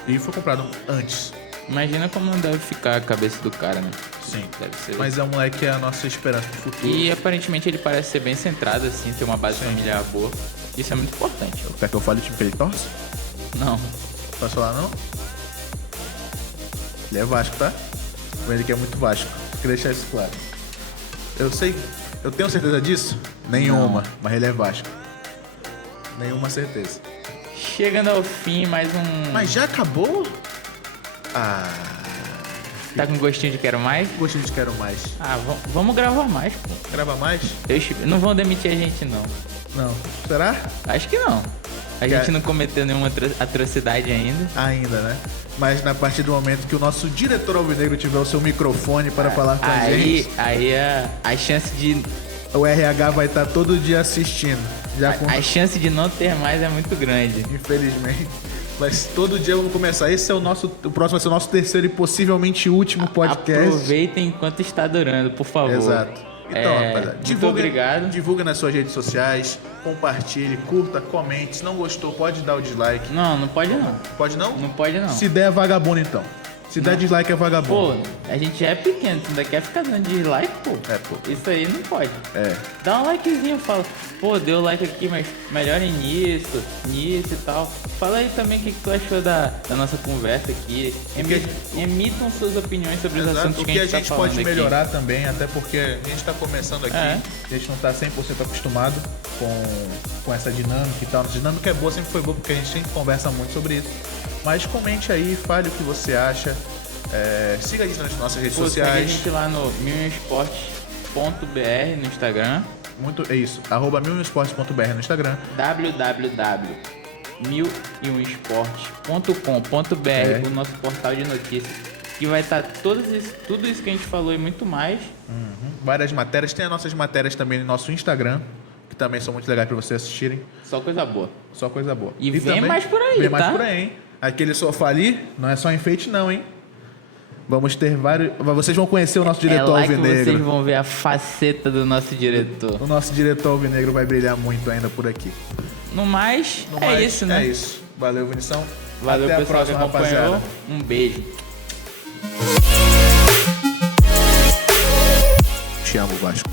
E foi comprado antes. Imagina como não deve ficar a cabeça do cara, né? Sim. Deve ser. Mas é um moleque que é a nossa esperança pro futuro. E aparentemente ele parece ser bem centrado, assim, ter uma base familiar boa. Isso é muito importante. Quer que eu fale o time que ele torce? Não. Posso falar não? Ele é Vasco, tá? O Hendrick é muito Vasco. Queria deixar isso claro. Eu sei. Eu tenho certeza disso? Nenhuma. Mas ele é Vasco. Nenhuma certeza. Chegando ao fim, mais um... Mas já acabou? Ah. Tá com gostinho de quero mais? Gostei de quero mais. Ah, vamos gravar mais, pô. Grava mais? Não vão demitir a gente, não. Não. Será? Acho que não. A gente não cometeu nenhuma atrocidade ainda. Ainda, né? Mas na partir do momento que o nosso diretor alvinegro tiver o seu microfone para falar com a gente, Aí a chance de... o RH vai estar todo dia assistindo. A chance de não ter mais é muito grande. Infelizmente. Mas todo dia vamos começar. O próximo vai ser o nosso terceiro e possivelmente último podcast. Aproveitem enquanto está durando, por favor. Exato. Então, rapaziada, muito obrigado. Divulga nas suas redes sociais, compartilhe, curta, comente. Se não gostou, pode dar o dislike. Não pode não. Pode não? Não pode não. Se der, é vagabundo então. Se der dislike, é Pô, vagabundo. a gente já é pequeno, tu ainda quer ficar dando dislike, pô? É, pô. Isso aí não pode. É. Dá um likezinho, fala, pô, deu like aqui, mas melhorem nisso e tal. Fala aí também o que tu achou da nossa conversa aqui. Emitam suas opiniões sobre os Exato. assuntos O que que a a gente tá gente falando pode aqui. melhorar também, até porque a gente está começando aqui, É. a gente não está 100% acostumado com essa dinâmica e tal. Nossa dinâmica é boa, sempre foi boa, porque a gente sempre conversa muito sobre isso. Mas comente aí, fale o que você acha. Siga a gente nas nossas redes Pô, segue a sociais. gente lá no milionesportes.br no Instagram. É isso, @milionesportes.br no Instagram. www.milionesportes.com.br, o nosso portal de notícias, que vai estar tudo isso que a gente falou e muito mais. Várias matérias. Tem as nossas matérias também no nosso Instagram, que também são muito legais para vocês assistirem. Só coisa boa. Só coisa boa. E vem também, mais por aí, vem mais tá? por aí, hein? Aquele sofá ali não é só enfeite não, hein? Vamos ter vários... Vocês vão conhecer o nosso diretor lá que alvinegro. vocês vão ver a faceta do nosso diretor. O nosso diretor alvinegro vai brilhar muito ainda por aqui. No mais, é isso, né? É isso. Valeu, Vinição. Valeu, Até a pessoal, que próxima, acompanhou. rapaziada. Um beijo. Te amo, Vasco.